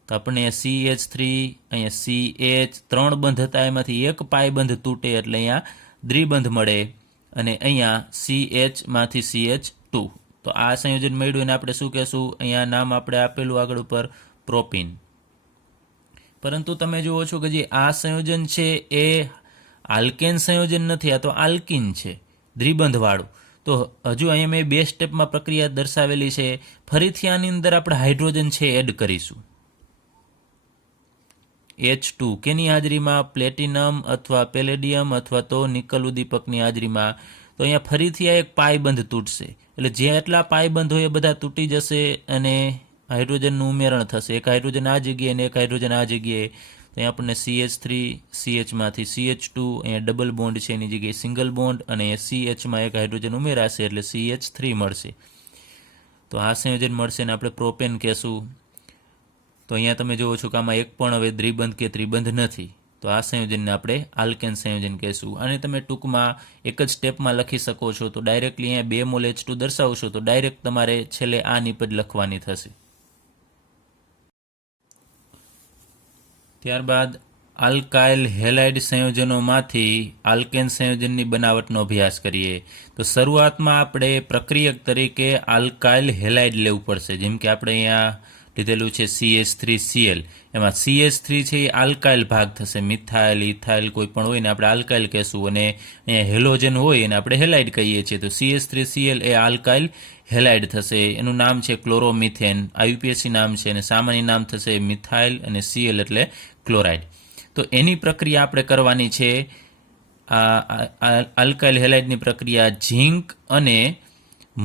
તો આપણને CH3, અહીંયા CH 3 બંધ હતા, એમાંથી એક પાઈ બંધ તૂટે એટલે અહીંયા દ્વિબંધ મળે, અને અહીંયા CH માંથી CH2. તો આ સંયોજન મળ્યું એને આપણે શું કહેશું? અહીંયા નામ આપણે આપેલું આગળ ઉપર પ્રોપીન. પરંતુ તમે જુઓ છો કે જે આ સંયોજન છે એ આલ્કેન સંયોજન નથી, આ તો આલ્કીન છે, દ્વિબંધવાળું. તો હજુ અહીંયા મેં 2 સ્ટેપમાં પ્રક્રિયા દર્શાવેલી છે. ફરીથી આની અંદર આપણે હાઇડ્રોજન છે એડ કરીશું, H2, કેની હાજરીમાં? પ્લેટિનમ અથવા પેલેડિયમ અથવા તો નિકલ ઉદ્દીપકની હાજરીમાં. તો અહીંયા ફરીથી આ એક પાયબંધ તૂટશે, એટલે જે એટલા પાયબંધ હોય એ બધા તૂટી જશે અને હાઇડ્રોજનનું ઉમેરણ થશે. એક હાઇડ્રોજન આ જગ્યાએ અને એક હાઇડ્રોજન આ જગ્યાએ. તો અહીંયા આપણને CH3, CH માંથી CH2, અહીંયા ડબલ બોન્ડ છે એની જગ્યાએ સિંગલ બોન્ડ, અને CHમાં એક હાઇડ્રોજન ઉમેરાશે એટલે CH3 મળશે. તો આ સંયોજન મળશે ને આપણે પ્રોપેન કહેશું. તો અહીંયા તમે જુઓ છો કે આમાં એક પણ હવે દ્વિબંધ કે ત્રિબંધ નથી, તો આ સંયોજનને આપણે આલ્કેન સંયોજન કહેશું. અને તમે ટૂંકમાં એક જ સ્ટેપમાં લખી શકો છો. તો ડાયરેક્ટલી અહીંયા 2 મોલ H2 દર્શાવશો તો ડાયરેક્ટ તમારે છેલ્લે આ નિપજ લખવાની થશે. ત્યારબાદ આલ્કાઇલ હેલાઇડ સંયોજનોમાંથી આલ્કેન સંયોજનની બનાવટનો અભ્યાસ કરીએ. તો શરૂઆતમાં આપણે પ્રક્રિયક તરીકે આલ્કાઇલ હેલાઇડ લેવું પડશે. જેમ કે આપણે અહીંયા લીધેલું છે CH3Cl, એમાં CH3 છે એ આલ્કાઇલ ભાગ થશે. મિથાઇલ, ઇથાઇલ કોઈ પણ હોય ને આપણે આલ્કાઇલ કહેશું, અને અહીંયા હેલોજન હોય એને આપણે હેલાઇડ કહીએ છીએ. તો CH3Cl એ આલ્કાઇલ હેલાઇડ થશે. એનું નામ છે ક્લોરોમિથેન, IUPAC નામ છે, અને સામાન્ય નામ થશે મિથાઇલ, અને Cl એટલે ક્લોરાઇડ. તો એની પ્રક્રિયા આપણે કરવાની છે. આલ્કાઇલ હેલાઇડની પ્રક્રિયા ઝીંક અને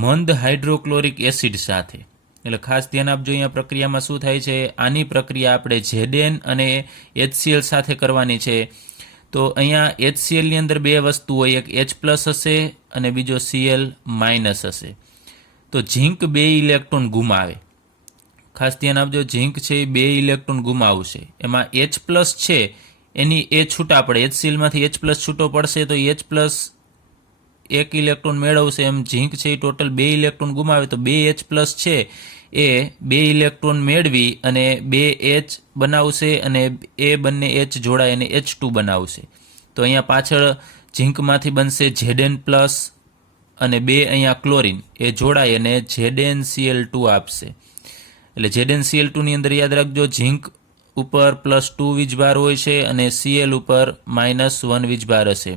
મંદ હાઇડ્રોક્લોરિક એસિડ સાથે. એટલે ખાસ ધ્યાન આપજો, અહીંયા પ્રક્રિયામાં શું થાય છે, આની પ્રક્રિયા આપણે Zn અને HCl સાથે કરવાની છે. તો અહીંયા HCl ની અંદર 2 વસ્તુ હોય, એક H+ હશે અને બીજો Cl- હશે. તો ઝીંક 2 ઇલેક્ટ્રોન ગુમાવે. ખાસ ધ્યાન આપજો, ઝીંક છે એ 2 ઇલેક્ટ્રોન ગુમાવશે. એમાં H+ છે એની એ છૂટા પડે, HCl માંથી H+ છૂટો પડશે તો H+ 1 ઇલેક્ટ્રોન મેળવશે. એમ ઝીંક છે એ ટોટલ 2 ઇલેક્ટ્રોન ગુમાવે, તો 2 H+ છે એ 2 ઇલેક્ટ્રોન મેળવી અને 2 H બનાવશે, અને એ બંને H જોડાય અને H2 બનાવશે. તો અહીંયા પાછળ ઝીંકમાંથી બનશે Zn+, અને 2 અહીંયા ક્લોરીન એ જોડાય અને ZnCl2 આપશે. એટલે ZnCl2 ની અંદર યાદ રાખજો, ઝીંક ઉપર +2 વીજભાર હોય છે અને Cl ઉપર -1 વીજભાર હશે.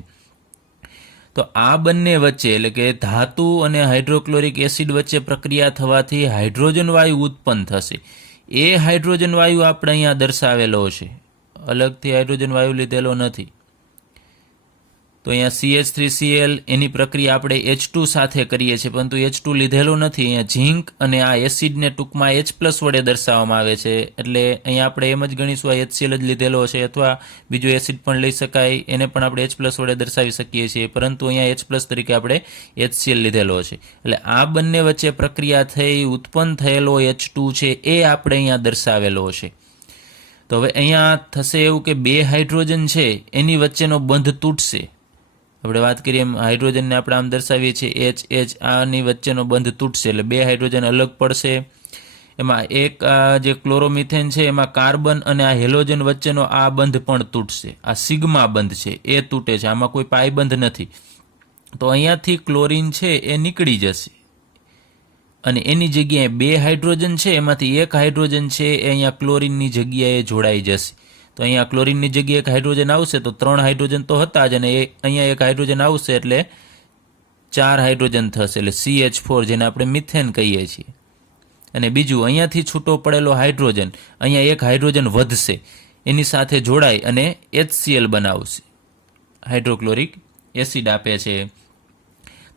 તો આ બંને વચ્ચે એટલે કે ધાતુ અને હાઇડ્રોક્લોરિક એસિડ વચ્ચે પ્રક્રિયા થવાથી હાઇડ્રોજન વાયુ ઉત્પન્ન થશે. એ હાઇડ્રોજન વાયુ આપણે અહીંયા દર્શાવેલો છે, અલગથી હાઇડ્રોજન વાયુ લીધેલો નથી. તો અહીંયા CH3Cl એની પ્રક્રિયા આપણે H2 સાથે કરીએ છીએ, પરંતુ H2 લીધેલો નથી. અહીંયા ઝીંક અને આ એસિડને ટૂંકમાં H+ વડે દર્શાવવામાં આવે છે. એટલે અહીંયા આપણે એમ જ ગણીશું આ HCl જ લીધેલો છે, અથવા બીજો એસિડ પણ લઈ શકાય, એને પણ આપણે H+ વડે દર્શાવી શકીએ છીએ, પરંતુ અહીંયા H+ તરીકે આપણે HCl લીધેલો છે. એટલે આ બંને વચ્ચે પ્રક્રિયા થઈ ઉત્પન્ન થયેલો H2 છે એ આપણે અહીંયા દર્શાવેલો છે. તો હવે અહીંયા થશે એવું કે 2 હાઇડ્રોજન છે એની વચ્ચેનો બંધ તૂટશે. આપણે વાત કરીએ એમ હાઇડ્રોજનને આપણે આમ દર્શાવીએ છીએ H આની વચ્ચેનો બંધ તૂટશે, એટલે 2 હાઇડ્રોજન અલગ પડશે. એમાં એક જે ક્લોરોમિથેન છે એમાં કાર્બન અને આ હેલોજન વચ્ચેનો આ બંધ પણ તૂટશે. આ સિગ્મા બંધ છે એ તૂટે છે, આમાં કોઈ પાઈ બંધ નથી. તો અહીંયાથી ક્લોરીન છે એ નીકળી જશે અને એની જગ્યાએ 2 હાઇડ્રોજન છે એમાંથી એક હાઇડ્રોજન છે એ અહીંયા ક્લોરીનની જગ્યાએ જોડાઈ જશે. તો અહીંયા ક્લોરીનની જગ્યાએ એક હાઇડ્રોજન આવશે તો 3 હાઇડ્રોજન તો હતા જ, અને અહીંયા એક હાઇડ્રોજન આવશે એટલે 4 હાઇડ્રોજન થશે, એટલે CH4 જેને આપણે મિથેન કહીએ છીએ. અને બીજું અહીંયાથી છૂટો પડેલો હાઇડ્રોજન, અહીંયા એક હાઇડ્રોજન વધશે, એની સાથે જોડાઈ અને HCl બનાવશે, હાઇડ્રોક્લોરિક એસિડ આપે છે.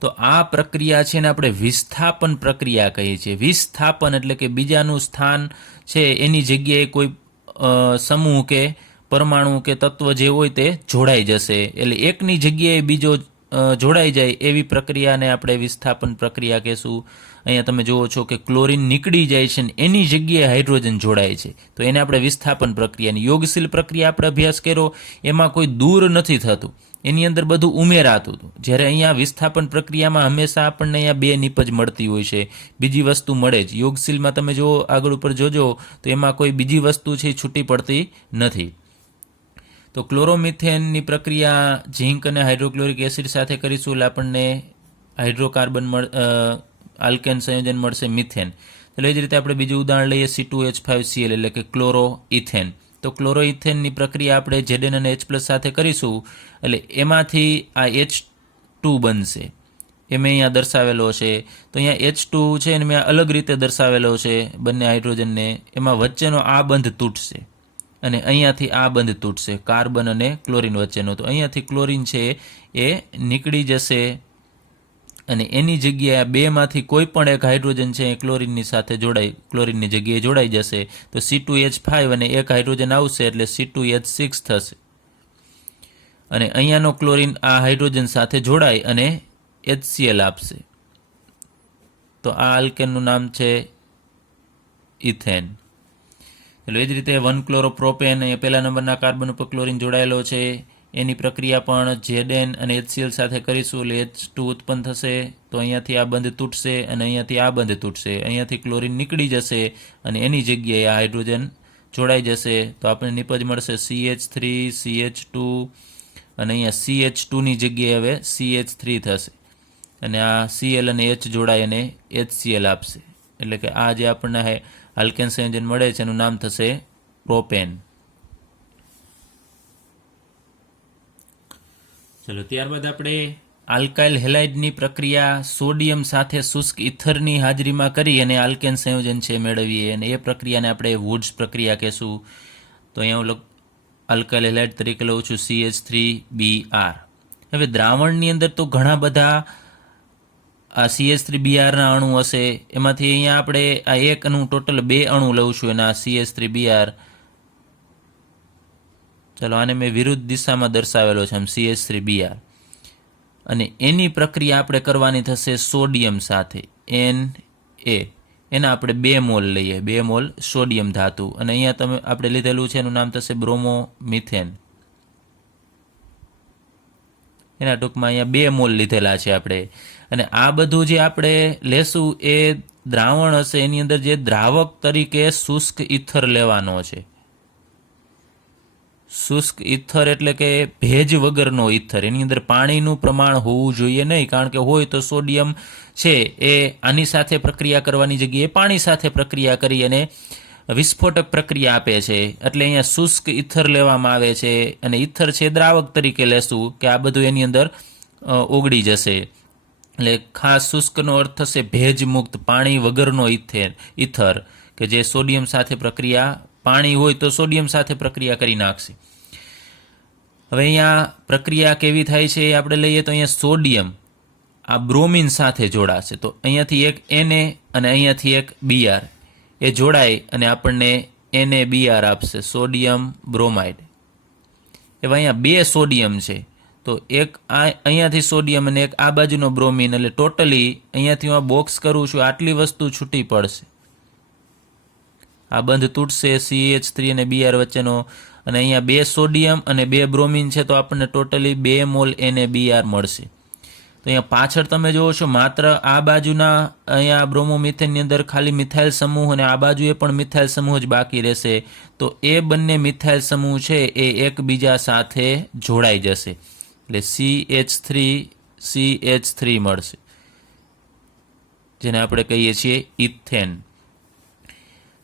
તો આ પ્રક્રિયા છે ને આપણે વિસ્થાપન પ્રક્રિયા કહીએ છીએ. વિસ્થાપન એટલે કે બીજાનું સ્થાન છે એની જગ્યાએ કોઈ સમૂહ કે પરમાણુ કે તત્વ જે હોય તે જોડાઈ જશે, એટલે એકની જગ્યાએ બીજો જોડાઈ જાય એવી પ્રક્રિયાને આપણે વિસ્થાપન પ્રક્રિયા કહેશું. અહીંયા તમે જુઓ છો કે ક્લોરીન નીકળી જાય છે ને એની જગ્યાએ હાઇડ્રોજન જોડાય છે, તો એને આપણે વિસ્થાપન પ્રક્રિયાની યોગશીલ પ્રક્રિયા આપણે અભ્યાસ કર્યો, એમાં કોઈ દૂર નથી થતું. એની અંદર બધું ઉમેરાતું હતું. જ્યારે અહીંયા વિસ્થાપન પ્રક્રિયામાં હંમેશા આપણને અહીંયા 2 નિપજ મળતી હોય છે, બીજી વસ્તુ મળે જ. યોગશીલમાં તમે જો આગળ ઉપર જોજો તો એમાં કોઈ બીજી વસ્તુ છે છૂટી પડતી નથી. તો ક્લોરોમિથેનની પ્રક્રિયા ઝીંક અને હાઇડ્રોક્લોરિક એસિડ સાથે કરીશું એટલે આપણને હાઇડ્રોકાર્બન આલ્કેન સંયોજન મળશે મિથેન. એટલે એ જ રીતે આપણે બીજું ઉદાહરણ લઈએ C2H5Cl એટલે કે ક્લોરોઇથેન. તો ક્લોરોઇથેનની પ્રક્રિયા આપણે Zn અને H+ સાથે કરીશું એટલે એમાંથી આ H2 બનશે. એ મેં અહીંયા દર્શાવેલો છે. તો અહીંયા H2 છે અને મેં અલગ રીતે દર્શાવેલો છે બંને હાઇડ્રોજનને. એમાં વચ્ચેનો આ બંધ તૂટશે અને અહીંયાથી આ બંધ તૂટશે કાર્બન અને ક્લોરિન વચ્ચેનો. તો અહીંયાથી ક્લોરિન છે એ નીકળી જશે અને એની જગ્યાએ 2માંથી કોઈ પણ એક હાઇડ્રોજન છે એ ક્લોરિનની સાથે ક્લોરિનની જગ્યાએ જોડાઈ જશે. તો C2H5 અને એક હાઇડ્રોજન આવશે એટલે C2H6 થશે અને અહીંયાનો ક્લોરિન આ હાઇડ્રોજન સાથે જોડાય અને HCl આપશે. તો આ આલ્કેનનું નામ છે ઇથેન. એટલે એ જ રીતે 1-ક્લોરોપ્રોપેન, એ પહેલા નંબરના કાર્બન ઉપર ક્લોરિન જોડાયેલો છે. એની પ્રક્રિયા પણ Zn અને HCl સાથે કરીશું એટલે H2 ઉત્પન્ન થશે. તો અહીંયાથી આ બંધ તૂટશે અને અહીંયાથી આ બંધ તૂટશે. અહીંયાથી ક્લોરિન નીકળી જશે અને એની જગ્યાએ આ હાઇડ્રોજન જોડાઈ જશે. તો આપણને નિપજ મળશે CH3, CH2 અને અહીંયા CH2ની જગ્યાએ હવે CH3 થશે અને આ Cl અને H જોડાય અને HCl આપશે. એટલે કે આ જે આપણને આલ્કેન સંયોજન મળે છે એનું નામ થશે પ્રોપેન. ચલો ત્યારબાદ આપણે આલ્કાઇલ હેલાઇડની પ્રક્રિયા સોડિયમ સાથે શુષ્ક ઇથરની હાજરીમાં કરી અને આલ્કેન સંયોજન છે મેળવીએ અને એ પ્રક્રિયાને આપણે વુડ્સ પ્રક્રિયા કહેશું. તો અહીંયા હું આલ્કાઇલ હેલાઇડ તરીકે લઉં છું CH3Br. હવે દ્રાવણની અંદર તો ઘણા બધા આ CH3Br ના અણુ હશે. એમાંથી અહીંયા આપણે આ એક અણુ ટોટલ 2 અણુ લઉં છું એના CH3Br. ચલો આને મેં વિરુદ્ધ દિશામાં દર્શાવેલો છે આમ CH3Br અને એની પ્રક્રિયા આપણે કરવાની થશે સોડિયમ સાથે Na. એના આપણે 2 મોલ લઈએ, 2 મોલ સોડિયમ ધાતુ અને અહીંયા આપણે લીધેલું છે એનું નામ થશે બ્રોમોમિથેન. એના ટૂંકમાં અહીંયા 2 મોલ લીધેલા છે આપણે અને આ બધું જે આપણે લેશું એ દ્રાવણ હશે એની અંદર જે દ્રાવક તરીકે શુષ્ક ઇથર લેવાનો છે. શુષ્ક ઇથર એટલે કે ભેજ વગરનો ઇથર. એની અંદર પાણીનું પ્રમાણ હોવું જોઈએ નહીં, કારણ કે હોય તો સોડિયમ છે એ આની સાથે પ્રક્રિયા કરવાની જગ્યાએ પાણી સાથે પ્રક્રિયા કરી અને વિસ્ફોટક પ્રક્રિયા આપે છે. એટલે અહીંયા શુષ્ક ઇથર લેવામાં આવે છે અને ઇથર છે દ્રાવક તરીકે લેશું કે આ બધું એની અંદર ઓગળી જશે. એટલે ખાસ શુષ્કનો અર્થ થશે ભેજ મુક્ત, પાણી વગરનો ઇથર કે જે સોડિયમ સાથે પ્રક્રિયા, પાણી હોય તો સોડિયમ સાથે પ્રક્રિયા કરી નાખશે. હવે અહીંયા પ્રક્રિયા કેવી થાય છે એ આપણે લઈએ તો અહીંયા સોડિયમ આ બ્રોમિન સાથે જોડાશે. તો અહીંયાથી એક Na અને અહીંયાથી એક Br એ જોડાય અને આપણને NaBr આપશે, સોડિયમ બ્રોમાઇડ. એવા અહીંયા 2 સોડિયમ છે તો એક અહીંયાથી સોડિયમ અને એક આ બાજુનો બ્રોમિન એટલે ટોટલી અહીંયાથી હું બોક્સ કરું છું આટલી વસ્તુ છૂટી પડશે. આ બંધ તૂટશે CH3 અને Br વચ્ચેનો અને અહીંયા 2 સોડિયમ અને 2 બ્રોમિન છે તો આપણને ટોટલી 2 મોલ NaBr મળશે. તો અહીંયા પાછળ તમે જોવો છો માત્ર આ બાજુના અહીંયા બ્રોમોમિથેનની અંદર ખાલી મિથાઇલ સમૂહ અને આ બાજુએ પણ મિથાઇલ સમૂહ જ બાકી રહેશે. તો એ બંને મિથાઇલ સમૂહ છે એ એકબીજા સાથે જોડાઈ જશે એટલે CH3 મળશે, જેને આપણે કહીએ છીએ ઇથેન.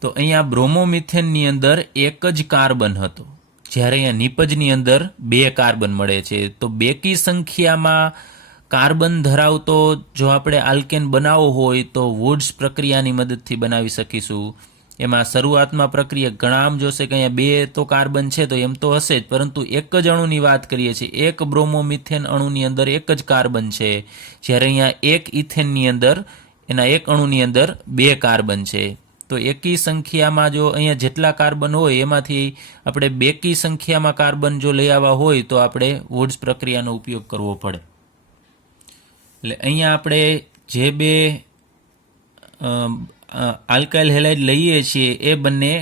તો અહીંયા બ્રોમોમિથેનની અંદર એક જ કાર્બન હતો, જ્યારે અહીંયા નિપજની અંદર 2 કાર્બન મળે છે. તો બેકી સંખ્યામાં કાર્બન ધરાવતો જો આપણે આલ્કેન બનાવવો હોય તો વુડ્સ પ્રક્રિયાની મદદથી બનાવી શકીશું. એમાં શરૂઆતમાં પ્રક્રિયા ઘણા આમ જોશે કે અહીંયા 2 તો કાર્બન છે તો એમ તો હશે જ, પરંતુ એક જ અણુની વાત કરીએ છીએ. એક બ્રોમોમિથેન અણુની અંદર એક જ કાર્બન છે, જ્યારે અહીંયા એક ઇથેનની અંદર એના એક અણુની અંદર 2 કાર્બન છે. તો એકી સંખ્યામાં જો અહીંયા જેટલા કાર્બન હોય એમાંથી આપણે બેકી સંખ્યામાં કાર્બન જો લઈ આવવા હોય તો આપણે વુડ્સ પ્રક્રિયાનો ઉપયોગ કરવો પડે. એટલે અહીંયા આપણે જે 2 આલ્કાઇલ હેલાઇડ લઈએ છીએ એ બંને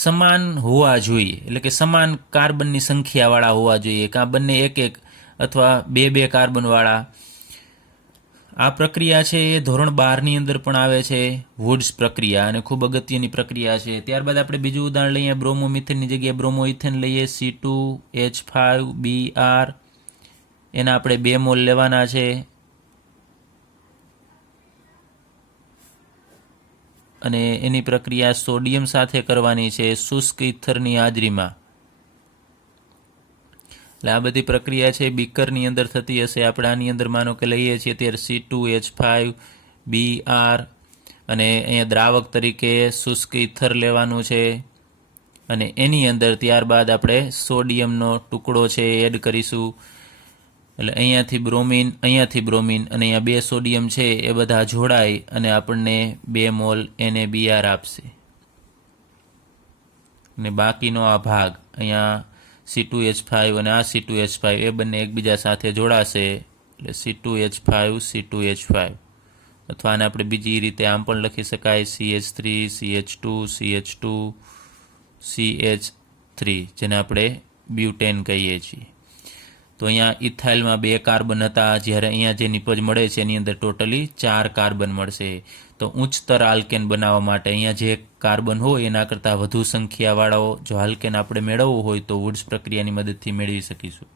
સમાન હોવા જોઈએ, એટલે કે સમાન કાર્બનની સંખ્યાવાળા હોવા જોઈએ, કાં બંને એક એક અથવા બે કાર્બનવાળા. આ પ્રક્રિયા છે એ ધોરણ 12ની અંદર પણ આવે છે, વુડ્સ પ્રક્રિયા, અને ખૂબ અગત્યની પ્રક્રિયા છે. ત્યારબાદ આપણે બીજું ઉદાહરણ લઈએ, બ્રોમોમિથેનની જગ્યાએ બ્રોમોઇથેન લઈએ, C2H5Br. એના આપણે 2 મોલ લેવાના છે, અને એની પ્રક્રિયા સોડિયમ સાથે કરવાની છે શુષ્ક ઇથરની હાજરીમાં. એટલે આ બધી પ્રક્રિયા છે બીકરની અંદર થતી હશે. આપણે આની અંદર માનો કે લઈએ છીએ ત્યારે C2H5Br, અને અહીંયા દ્રાવક તરીકે શુષ્ક ઇથર લેવાનું છે, અને એની અંદર ત્યારબાદ આપણે સોડિયમનો ટુકડો છે એડ કરીશું. એટલે અહીંયાથી બ્રોમિન, અહીંયાથી બ્રોમિન, અને અહીંયા 2 સોડિયમ છે એ બધા જોડાઈ અને આપણને 2 મોલ NaBr આપશે. અને બાકીનો આ ભાગ અહીંયા C2H5 અને આ C2H5 એ બંને એકબીજા સાથે જોડાશે, એટલે C2H5, અથવા આને આપણે બીજી રીતે આમ પણ લખી શકાય, CH3, CH2, CH2, CH3, જેને આપણે બ્યુટેન કહીએ છીએ. તો અહીંયા ઇથાઇલમાં 2 કાર્બન હતા, જ્યારે અહીંયા જે નિપજ મળે છે એની અંદર ટોટલી 4 કાર્બન મળશે. તો ઉચ્ચતર આલ્કેન બનાવવા માટે અહીંયા જે કાર્બન હોય એના કરતાં વધુ સંખ્યાવાળાઓ જો આલ્કેન આપણે મેળવવું હોય તો વુડ્સ પ્રક્રિયાની મદદથી મેળવી શકીશું.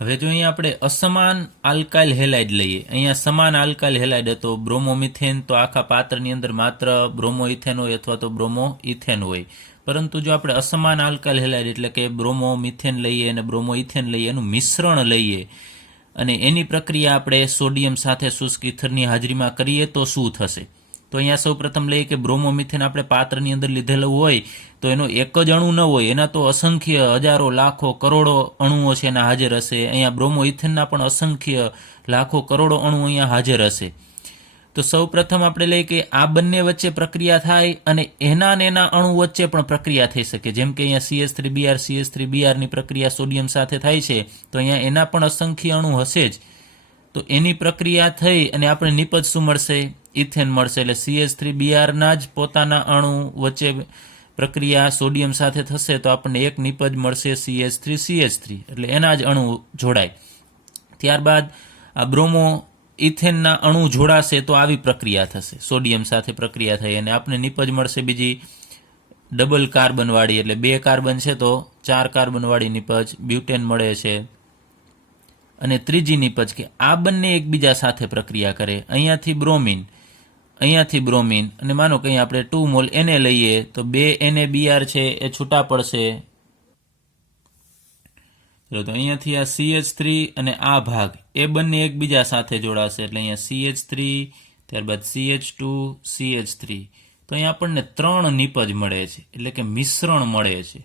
હવે જો અહીંયા આપણે અસમાન આલ્કાઇલ હેલાઇડ લઈએ, અહીંયા સમાન આલ્કાઇલ હેલાઇડ હતો બ્રોમોમિથેન, તો આખા પાત્રની અંદર માત્ર બ્રોમોઇથેન હોય અથવા તો બ્રોમોઇથેન હોય. પરંતુ જો આપણે અસમાન આલ્કાઇલ હેલાઇડ એટલે કે બ્રોમોમિથેન લઈએ અને બ્રોમોઇથેન લઈએ, એનું મિશ્રણ લઈએ, અને એની પ્રક્રિયા આપણે સોડિયમ સાથે શુષ્ક ઇથરની હાજરીમાં કરીએ તો શું થશે? તો અહીંયા સૌ પ્રથમ લઈએ કે બ્રોમોમિથેન આપણે પાત્રની અંદર લીધેલું હોય તો એનો એક જ અણુ ન હોય, એના તો અસંખ્ય હજારો લાખો કરોડો અણુઓ છે એના હાજર હશે. અહીંયા બ્રોમોઇથેનના પણ અસંખ્ય લાખો કરોડો અણુ અહીંયા હાજર હશે. તો સૌ પ્રથમ આપણે લઈએ કે આ બંને વચ્ચે પ્રક્રિયા થાય અને એના ને એના અણુ વચ્ચે પણ પ્રક્રિયા થઈ શકે. જેમ કે અહીંયા CH3Br ની પ્રક્રિયા સોડિયમ સાથે થાય છે, તો અહીંયા એના પણ અસંખ્ય અણુ હશે જ. તો એની પ્રક્રિયા થઈ અને આપણે નિપજ શું મળશે? ઇથેન મળશે. એટલે CH3Br ના જ પોતાના અણુ વચ્ચે પ્રક્રિયા સોડિયમ સાથે થશે તો આપણને એક નિપજ મળશે CH3CH3, એટલે એના જ અણુ જોડાય. ત્યારબાદ આ બ્રોમો ઇથેનના અણુ જોડાશે તો આવી પ્રક્રિયા થશે, સોડિયમ સાથે પ્રક્રિયા થઈ અને આપણે નિપજ મળશે બીજી ડબલ કાર્બનવાળી, એટલે 2 કાર્બન છે તો 4 કાર્બનવાળી નિપજ બ્યુટેન મળે છે. અને ત્રીજી નિપજ કે આ બંને એકબીજા સાથે પ્રક્રિયા કરે, અહીંયાથી બ્રોમિન, અહીંયાથી બ્રોમિન, અને માનો કે અહીંયા આપણે 2 મોલ Na લઈએ તો 2 NaBr છે એ છૂટા પડશે. ચલો, તો અહીંયાથી આ CH3 અને આ ભાગ એ બંને એકબીજા સાથે જોડાશે, એટલે અહીંયા CH3, ત્યારબાદ CH2, CH3. તો અહીંયા આપણને 3 નિપજ મળે છે, એટલે કે મિશ્રણ મળે છે,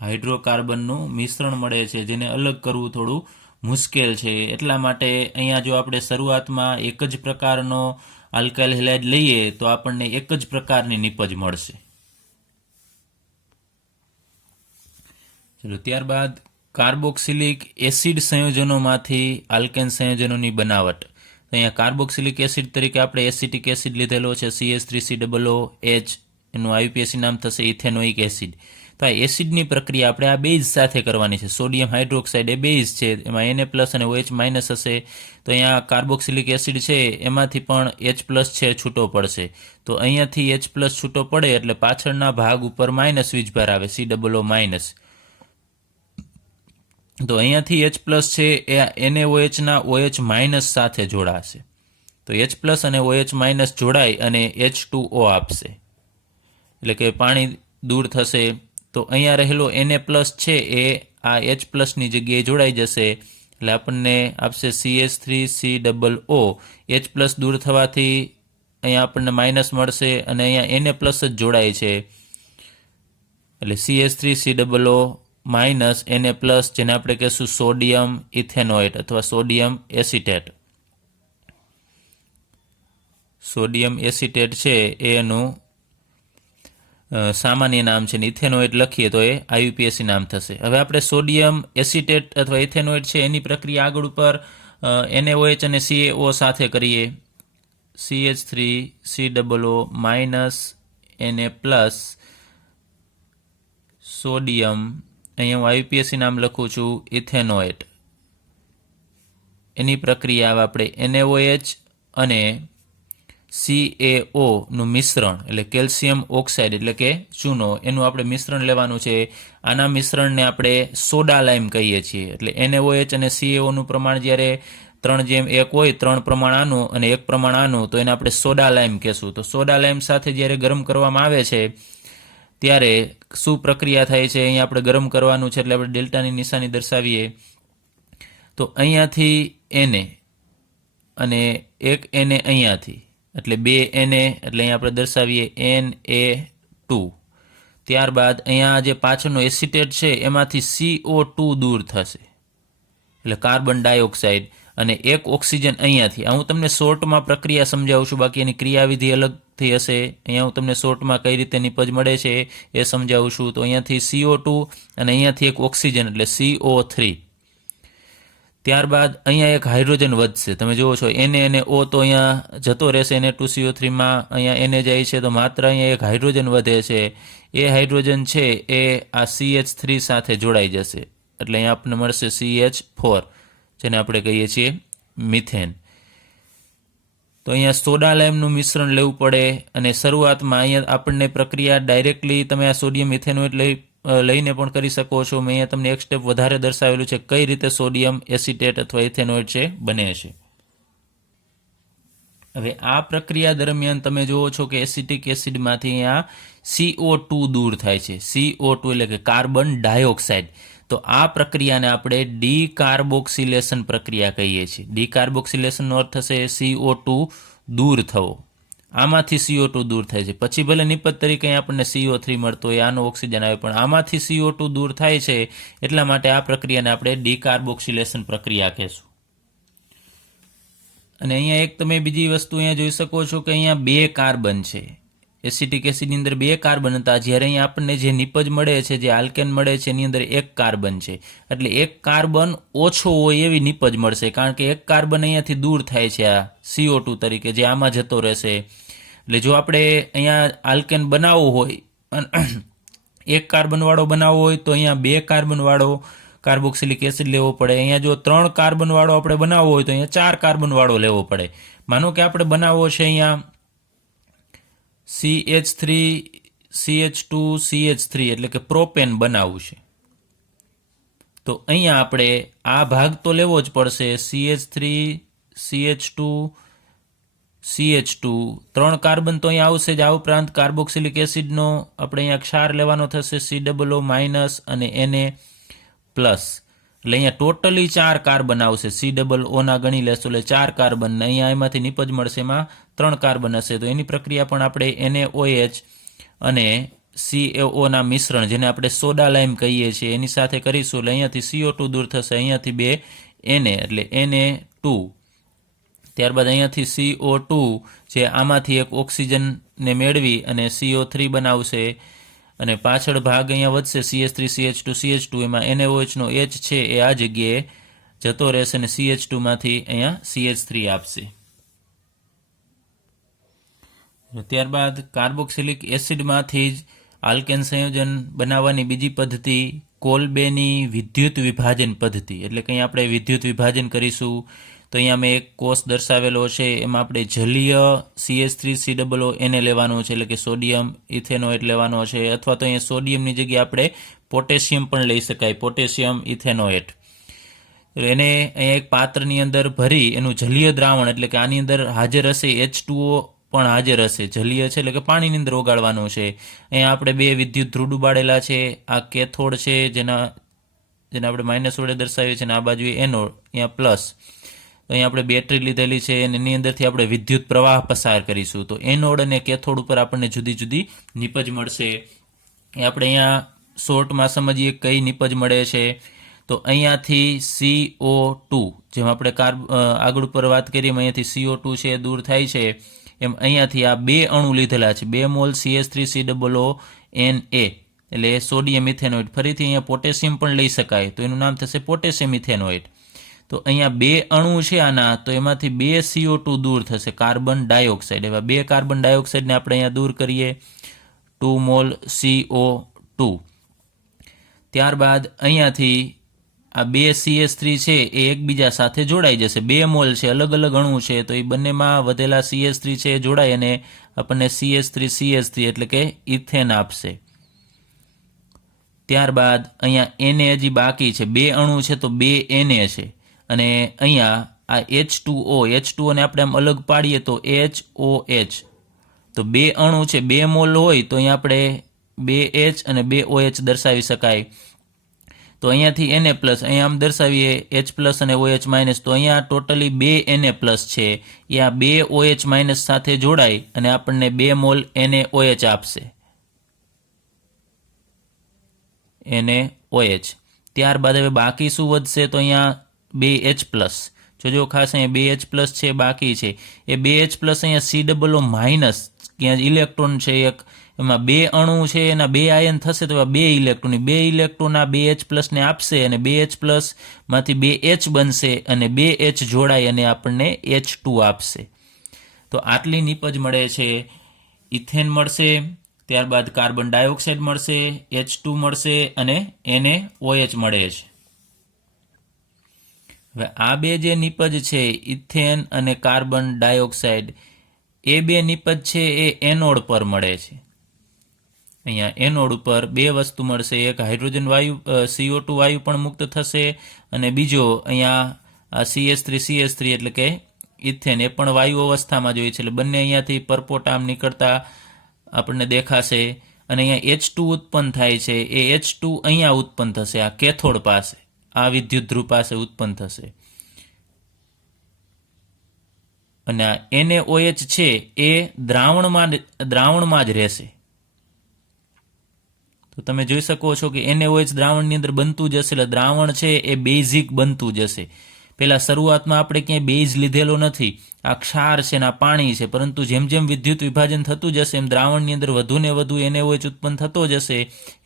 હાઇડ્રોકાર્બનનું મિશ્રણ મળે છે, જેને અલગ કરવું થોડું મુશ્કેલ છે. એટલા માટે અહીંયા જો આપણે શરૂઆતમાં એક જ પ્રકારનો આલ્કાઇલ હેલાઇડ લઈએ તો આપણને એક જ પ્રકારની નિપજ મળશે. ચલો, ત્યારબાદ કાર્બોક્સિલિક એસિડ સંયોજનોમાંથી આલ્કેન સંયોજનોની બનાવટ. અહીંયા કાર્બોક્સિલિક એસિડ તરીકે આપણે એસિટિક એસિડ લીધેલો છે CH3COOH, એનું IUPAC નામ થશે ઇથેનોઇક એસિડ. તો આ એસિડની પ્રક્રિયા આપણે આ બેઝ સાથે કરવાની છે. સોડિયમ હાઇડ્રોક્સાઇડ એ બેઝ છે, એમાં Na+ અને OH- હશે. તો અહીંયા કાર્બોક્સિલિક એસિડ છે એમાંથી પણ H+ છે છૂટો પડશે. તો અહીંયાથી H+ છૂટો પડે એટલે પાછળના ભાગ ઉપર માઇનસ વીજભાર આવે, COO-. તો અહીંયાથી H+ છે એ NaOH ના OH- સાથે જોડાશે. તો H+ અને OH- જોડાઈ અને H2O આપશે, એટલે કે પાણી દૂર થશે. તો અહીંયા રહેલો Na+ છે એ આ H+ ની જગ્યાએ જોડાઈ જશે, એટલે આપણને આપશે CH3COO. H+ દૂર થવાથી અહીંયા આપણને માઇનસ મળશે અને અહીંયા Na+ જ જોડાય છે, એટલે CH3COO- Na+, જેને આપણે કહીશું સોડિયમ ઇથેનોએટ અથવા સોડિયમ એસિટેટ. સોડિયમ એસિટેટ છે એનું સામાન્ય નામ છે, ને ઇથેનોએટ લખીએ તો એ IUPAC નામ થશે. હવે આપણે સોડિયમ એસિટેટ અથવા ઇથેનોએટ છે એની પ્રક્રિયા આગળ ઉપર NaOH અને CaO સાથે કરીએ. CH3COO- Na+, સોડિયમ અહીંયા હું IUPAC નામ લખું છું ઇથેનોએટ. એની પ્રક્રિયા આવે આપણે NaOH અને CaO નું મિશ્રણ એટલે કેલ્શિયમ ઓક્સાઇડ એટલે કે ચૂનો એનું આપણે મિશ્રણ લેવાનું છે. આના મિશ્રણને આપણે સોડા લાઇમ કહીએ છીએ. એટલે NaOH અને CaO નું પ્રમાણ જ્યારે 3:1 હોય, 3 પ્રમાણ આનું અને 1 પ્રમાણ આનું, તો એને આપણે સોડા લાઇમ કહેશું. તો સોડા લાઇમ સાથે જ્યારે ગરમ કરવામાં આવે છે ત્યારે શું પ્રક્રિયા થાય છે, અહીંયા આપણે ગરમ કરવાનું છે એટલે આપણે ડેલ્ટાની નિશાની દર્શાવીએ. તો અહીંયાથી Na અને એક Na અહીંયાથી એટલે 2 Na એટલે અહીંયા આપણે દર્શાવીએ Na2. ત્યારબાદ અહીંયા જે પાછળનો એસિટેટ છે એમાંથી CO2 દૂર થશે એટલે કાર્બન ડાયોક્સાઇડ, અને એક ઓક્સિજન અહીંયાથી. આ હું તમને શોર્ટમાં પ્રક્રિયા સમજાવું છું, બાકી એની ક્રિયાવિધિ અલગથી હશે. અહીંયા હું તમને શોર્ટમાં કઈ રીતે નિપજ મળે છે એ સમજાવું છું. તો અહીંયાથી CO2 અને અહીંયાથી એક ઓક્સિજન એટલે CO3. ત્યારબાદ અહીંયા એક હાઇડ્રોજન વધશે. તમે જુઓ છો Na અને O તો અહીંયા જતો રહેશે, Na2CO3માં અહીંયા Na જાય છે, તો માત્ર અહીંયા એક હાઇડ્રોજન વધે છે. એ હાઇડ્રોજન છે એ આ CH3 સાથે જોડાઈ જશે એટલે અહીંયા આપણને મળશે CH4, જેને આપણે કહીએ છીએ મિથેન. તો અહીંયા સોડા લાઇમનું મિશ્રણ લેવું પડે, અને શરૂઆતમાં અહીંયા આપણને પ્રક્રિયા ડાયરેક્ટલી તમે આ સોડિયમ ઇથેનોએટ લઈને પણ કરી શકો છો. મેં અહીંયા તમને એક સ્ટેપ વધારે દર્શાવેલું છે કઈ રીતે સોડિયમ એસિટેટ અથવા ઇથેનોએટ છે બને છે. હવે આ પ્રક્રિયા દરમિયાન તમે જુઓ છો કે એસિટિક એસિડમાંથી અહીંયા CO2 દૂર થાય છે. CO2 એટલે કે કાર્બન ડાયોક્સાઇડ. તો આ પ્રક્રિયાને આપણે ડીકાર્બોક્સિલેશન પ્રક્રિયા કહીએ છીએ. ડીકાર્બોક્સિલેશનનો અર્થ થશે CO2 દૂર થવો. આમાંથી CO2 દૂર થાય છે. પછી ભલે નિપજ તરીકે આપણને CO3 મળતો હોય, આનો ઓક્સિજન આવે, પણ આમાંથી CO2 દૂર થાય છે એટલા માટે આ પ્રક્રિયાને આપણે ડીકાર્બોક્સિલેશન પ્રક્રિયા કહેશું. અને અહીંયા એક તમે બીજી વસ્તુ અહીંયા જોઈ શકો છો કે અહીંયા 2 કાર્બન છે. એસિટિક એસિડની અંદર 2 કાર્બન હતા, જ્યારે અહીંયા આપણને જે નિપજ મળે છે, જે આલ્કેન મળે છે, એની અંદર 1 કાર્બન છે. એટલે 1 કાર્બન ઓછો હોય એવી નિપજ મળશે, કારણ કે 1 કાર્બન અહીંયાથી દૂર થાય છે આ CO2 તરીકે, જે આમાં જતો રહેશે. એટલે જો આપણે અહીંયા આલ્કેન બનાવવું હોય, 1 કાર્બનવાળો બનાવવો હોય તો અહીંયા 2 કાર્બનવાળો કાર્બોક્સિલિક એસિડ લેવો પડે. અહીંયા જો 3 કાર્બનવાળો આપણે બનાવવો હોય તો અહીંયા 4 કાર્બનવાળો લેવો પડે. માનો કે આપણે બનાવવો છે અહીંયા CH3 CH2 CH3 એટલે કે પ્રોપેન બનાવવું છે, તો અહીંયા આપણે આ ભાગ તો લેવો જ પડશે. CH3 CH2 CH2 3 કાર્બન તો અહીંયા આવશે જ. આ ઉપરાંત કાર્બોક્સિલિક એસિડનો આપણે અહીંયા ક્ષાર લેવાનો થશે COO- અને Na+. એટલે અહીંયા ટોટલી 4 કાર્બન આવશે. COO ના ગણી લેશું એટલે 4 કાર્બન, અહીંયા એમાંથી નિપજ મળશે, એમાં 3 કાર્બન હશે. તો એની પ્રક્રિયા પણ આપણે NaOH અને CaO ના મિશ્રણ, જેને આપણે સોડા લાઇમ કહીએ છીએ, એની સાથે કરીશું. એટલે અહીંયાથી CO2 દૂર થશે, અહીંયાથી 2 Na એટલે Na2. ત્યારબાદ અહીંયાથી CO2 જે આમાંથી એક ઓક્સિજનને મેળવી અને CO3 બનાવશે, અને પાછળ ભાગ અહીંયા વધશે CH3 CH2 CH2, એમાં NaOH નો H છે એ આ જગ્યાએ જતો રહેશે અને CH2 માંથી અહીંયા CH3 આપશે. ત્યારબાદ કાર્બોક્સિલિક એસિડમાંથી જ આલ્કેન સંયોજન બનાવવાની બીજી પદ્ધતિ કોલ્બેની વિદ્યુત વિભાજન પદ્ધતિ, એટલે કે અહીંયા આપણે વિદ્યુત વિભાજન કરીશું. તો અહીંયા મેં એક કોષ દર્શાવેલો છે, એમાં આપણે જલીય CH3COO એને લેવાનો છે, એટલે કે સોડિયમ ઇથેનોએટ લેવાનો છે, અથવા તો અહીંયા સોડિયમની જગ્યાએ આપણે પોટેશિયમ પણ લઈ શકાય, પોટેશિયમ ઇથેનોએટ. એને અહીંયા એક પાત્રની અંદર ભરી એનું જલીય દ્રાવણ, એટલે કે આની અંદર હાજર હશે H2O પણ હાજર હશે, જલીય છે એટલે કે પાણીની અંદર ઓગાળવાનું છે. અહીંયા આપણે 2 વિદ્યુત ધ્રુવ ડૂબાડેલા છે. આ કેથોડ છે જેને આપણે માઇનસ વડે દર્શાવીએ છીએ, અને આ બાજુ એનોડ, અહીંયા પ્લસ. અહીંયા આપણે બેટરી લીધેલી છે અને એની અંદરથી આપણે વિદ્યુત પ્રવાહ પસાર કરીશું. તો એનોડ અને કેથોડ ઉપર આપણને જુદી જુદી નિપજ મળશે. એ આપણે અહીંયા શોર્ટમાં સમજીએ કઈ નિપજ મળે છે. તો અહીંયાથી CO2, જેમ આપણે આગળ ઉપર વાત કરીએ અહીંયાથી CO2 છે દૂર થાય છે, એમ અહીંયાથી આ 2 અણુ લીધેલા છે, 2 મોલ CH3COO Na એટલે સોડિયમ ઇથેનોઇડ. ફરીથી અહીંયા પોટેશિયમ પણ લઈ શકાય, તો એનું નામ થશે પોટેશિયમ ઇથેનોઇડ. તો અહીંયા 2 અણુ છે આના, તો એમાંથી 2 CO2 દૂર થશે, કાર્બન ડાયોક્સાઇડ. એવા 2 કાર્બન ડાયોક્સાઇડને આપણે અહીંયા દૂર કરીએ, 2 મોલ CO2. ત્યારબાદ અહીંયાથી આ બે CH3 છે એ એકબીજા સાથે જોડાઈ જશે. 2 મોલ છે, અલગ અલગ અણુ છે, તો એ બંનેમાં વધેલા CH3 છે એ જોડાય અને આપણને CH3 એટલે કે ઇથેન આપશે. ત્યારબાદ અહીંયા Na હજી બાકી છે, 2 અણુ છે તો 2 Na છે અને અહીંયા આ H2O ને આપણે આમ અલગ પાડીએ તો HOH. તો 2 અણુ છે, 2 મોલ હોય તો અહીંયા આપણે 2H અને 2OH દર્શાવી શકાય. તો અહીંયાથી Na પ્લસ અહીંયા આમ દર્શાવીએ H પ્લસ અને OH માઇનસ, તો અહીંયા ટોટલી 2 Na પ્લસ છે એ આ 2 OH માઇનસ સાથે જોડાય અને આપણને 2 મોલ NaOH આપશે. NaOH. ત્યારબાદ હવે બાકી શું વધશે તો અહીંયા 2H પ્લસ. જોજો ખાસ અહીંયા 2H પ્લસ છે બાકી છે, એ 2H પ્લસ અહીંયા COO માઇનસ ક્યાં ઇલેક્ટ્રોન છે એક, એમાં 2 અણુ છે એના 2 આયન થશે તો 2 ઇલેક્ટ્રોન, 2 ઇલેક્ટ્રોન આ 2H પ્લસને આપશે અને 2H પ્લસ માંથી 2H બનશે અને 2H જોડાય અને આપણને H2 આપશે. તો આટલી નીપજ મળે છે. ઇથેન મળશે, ત્યારબાદ કાર્બન ડાયોક્સાઇડ મળશે, H2 મળશે અને NaOH મળે છે. હવે આ બે જે નીપજ છે ઇથેન અને કાર્બન ડાયોક્સાઇડ, એ બે નીપજ છે એ એનોડ પર મળે છે. અહીંયા એનોડ ઉપર 2 વસ્તુ મળશે, એક હાઇડ્રોજન વાયુ CO2 વાયુ પણ મુક્ત થશે અને બીજો અહીંયા આ CH3 એટલે કે ઇથેન એ પણ વાયુ અવસ્થામાં જોઈએ છે, એટલે બંને અહીંયાથી પરપોટામ નીકળતા આપણને દેખાશે અને અહીંયા H2 ઉત્પન્ન થાય છે, એ H2 અહીંયા ઉત્પન્ન થશે, આ કેથોડ પાસે, આ વિદ્યુત ધ્રુવ પાસે ઉત્પન્ન થશે અને આ NaOH છે એ દ્રાવણમાં જ રહેશે. તો તમે જોઈ શકો છો કે NaOH દ્રાવણની અંદર બનતું જશે, એટલે દ્રાવણ છે એ બેઝિક બનતું જશે. પહેલા શરૂઆતમાં આપણે ક્યાંય બેઝ લીધેલો નથી, આ ક્ષાર છે ને આ પાણી છે, પરંતુ જેમ જેમ વિદ્યુત વિભાજન થતું જશે એમ દ્રાવણની અંદર વધુ ને વધુ NaOH ઉત્પન્ન થતો જશે,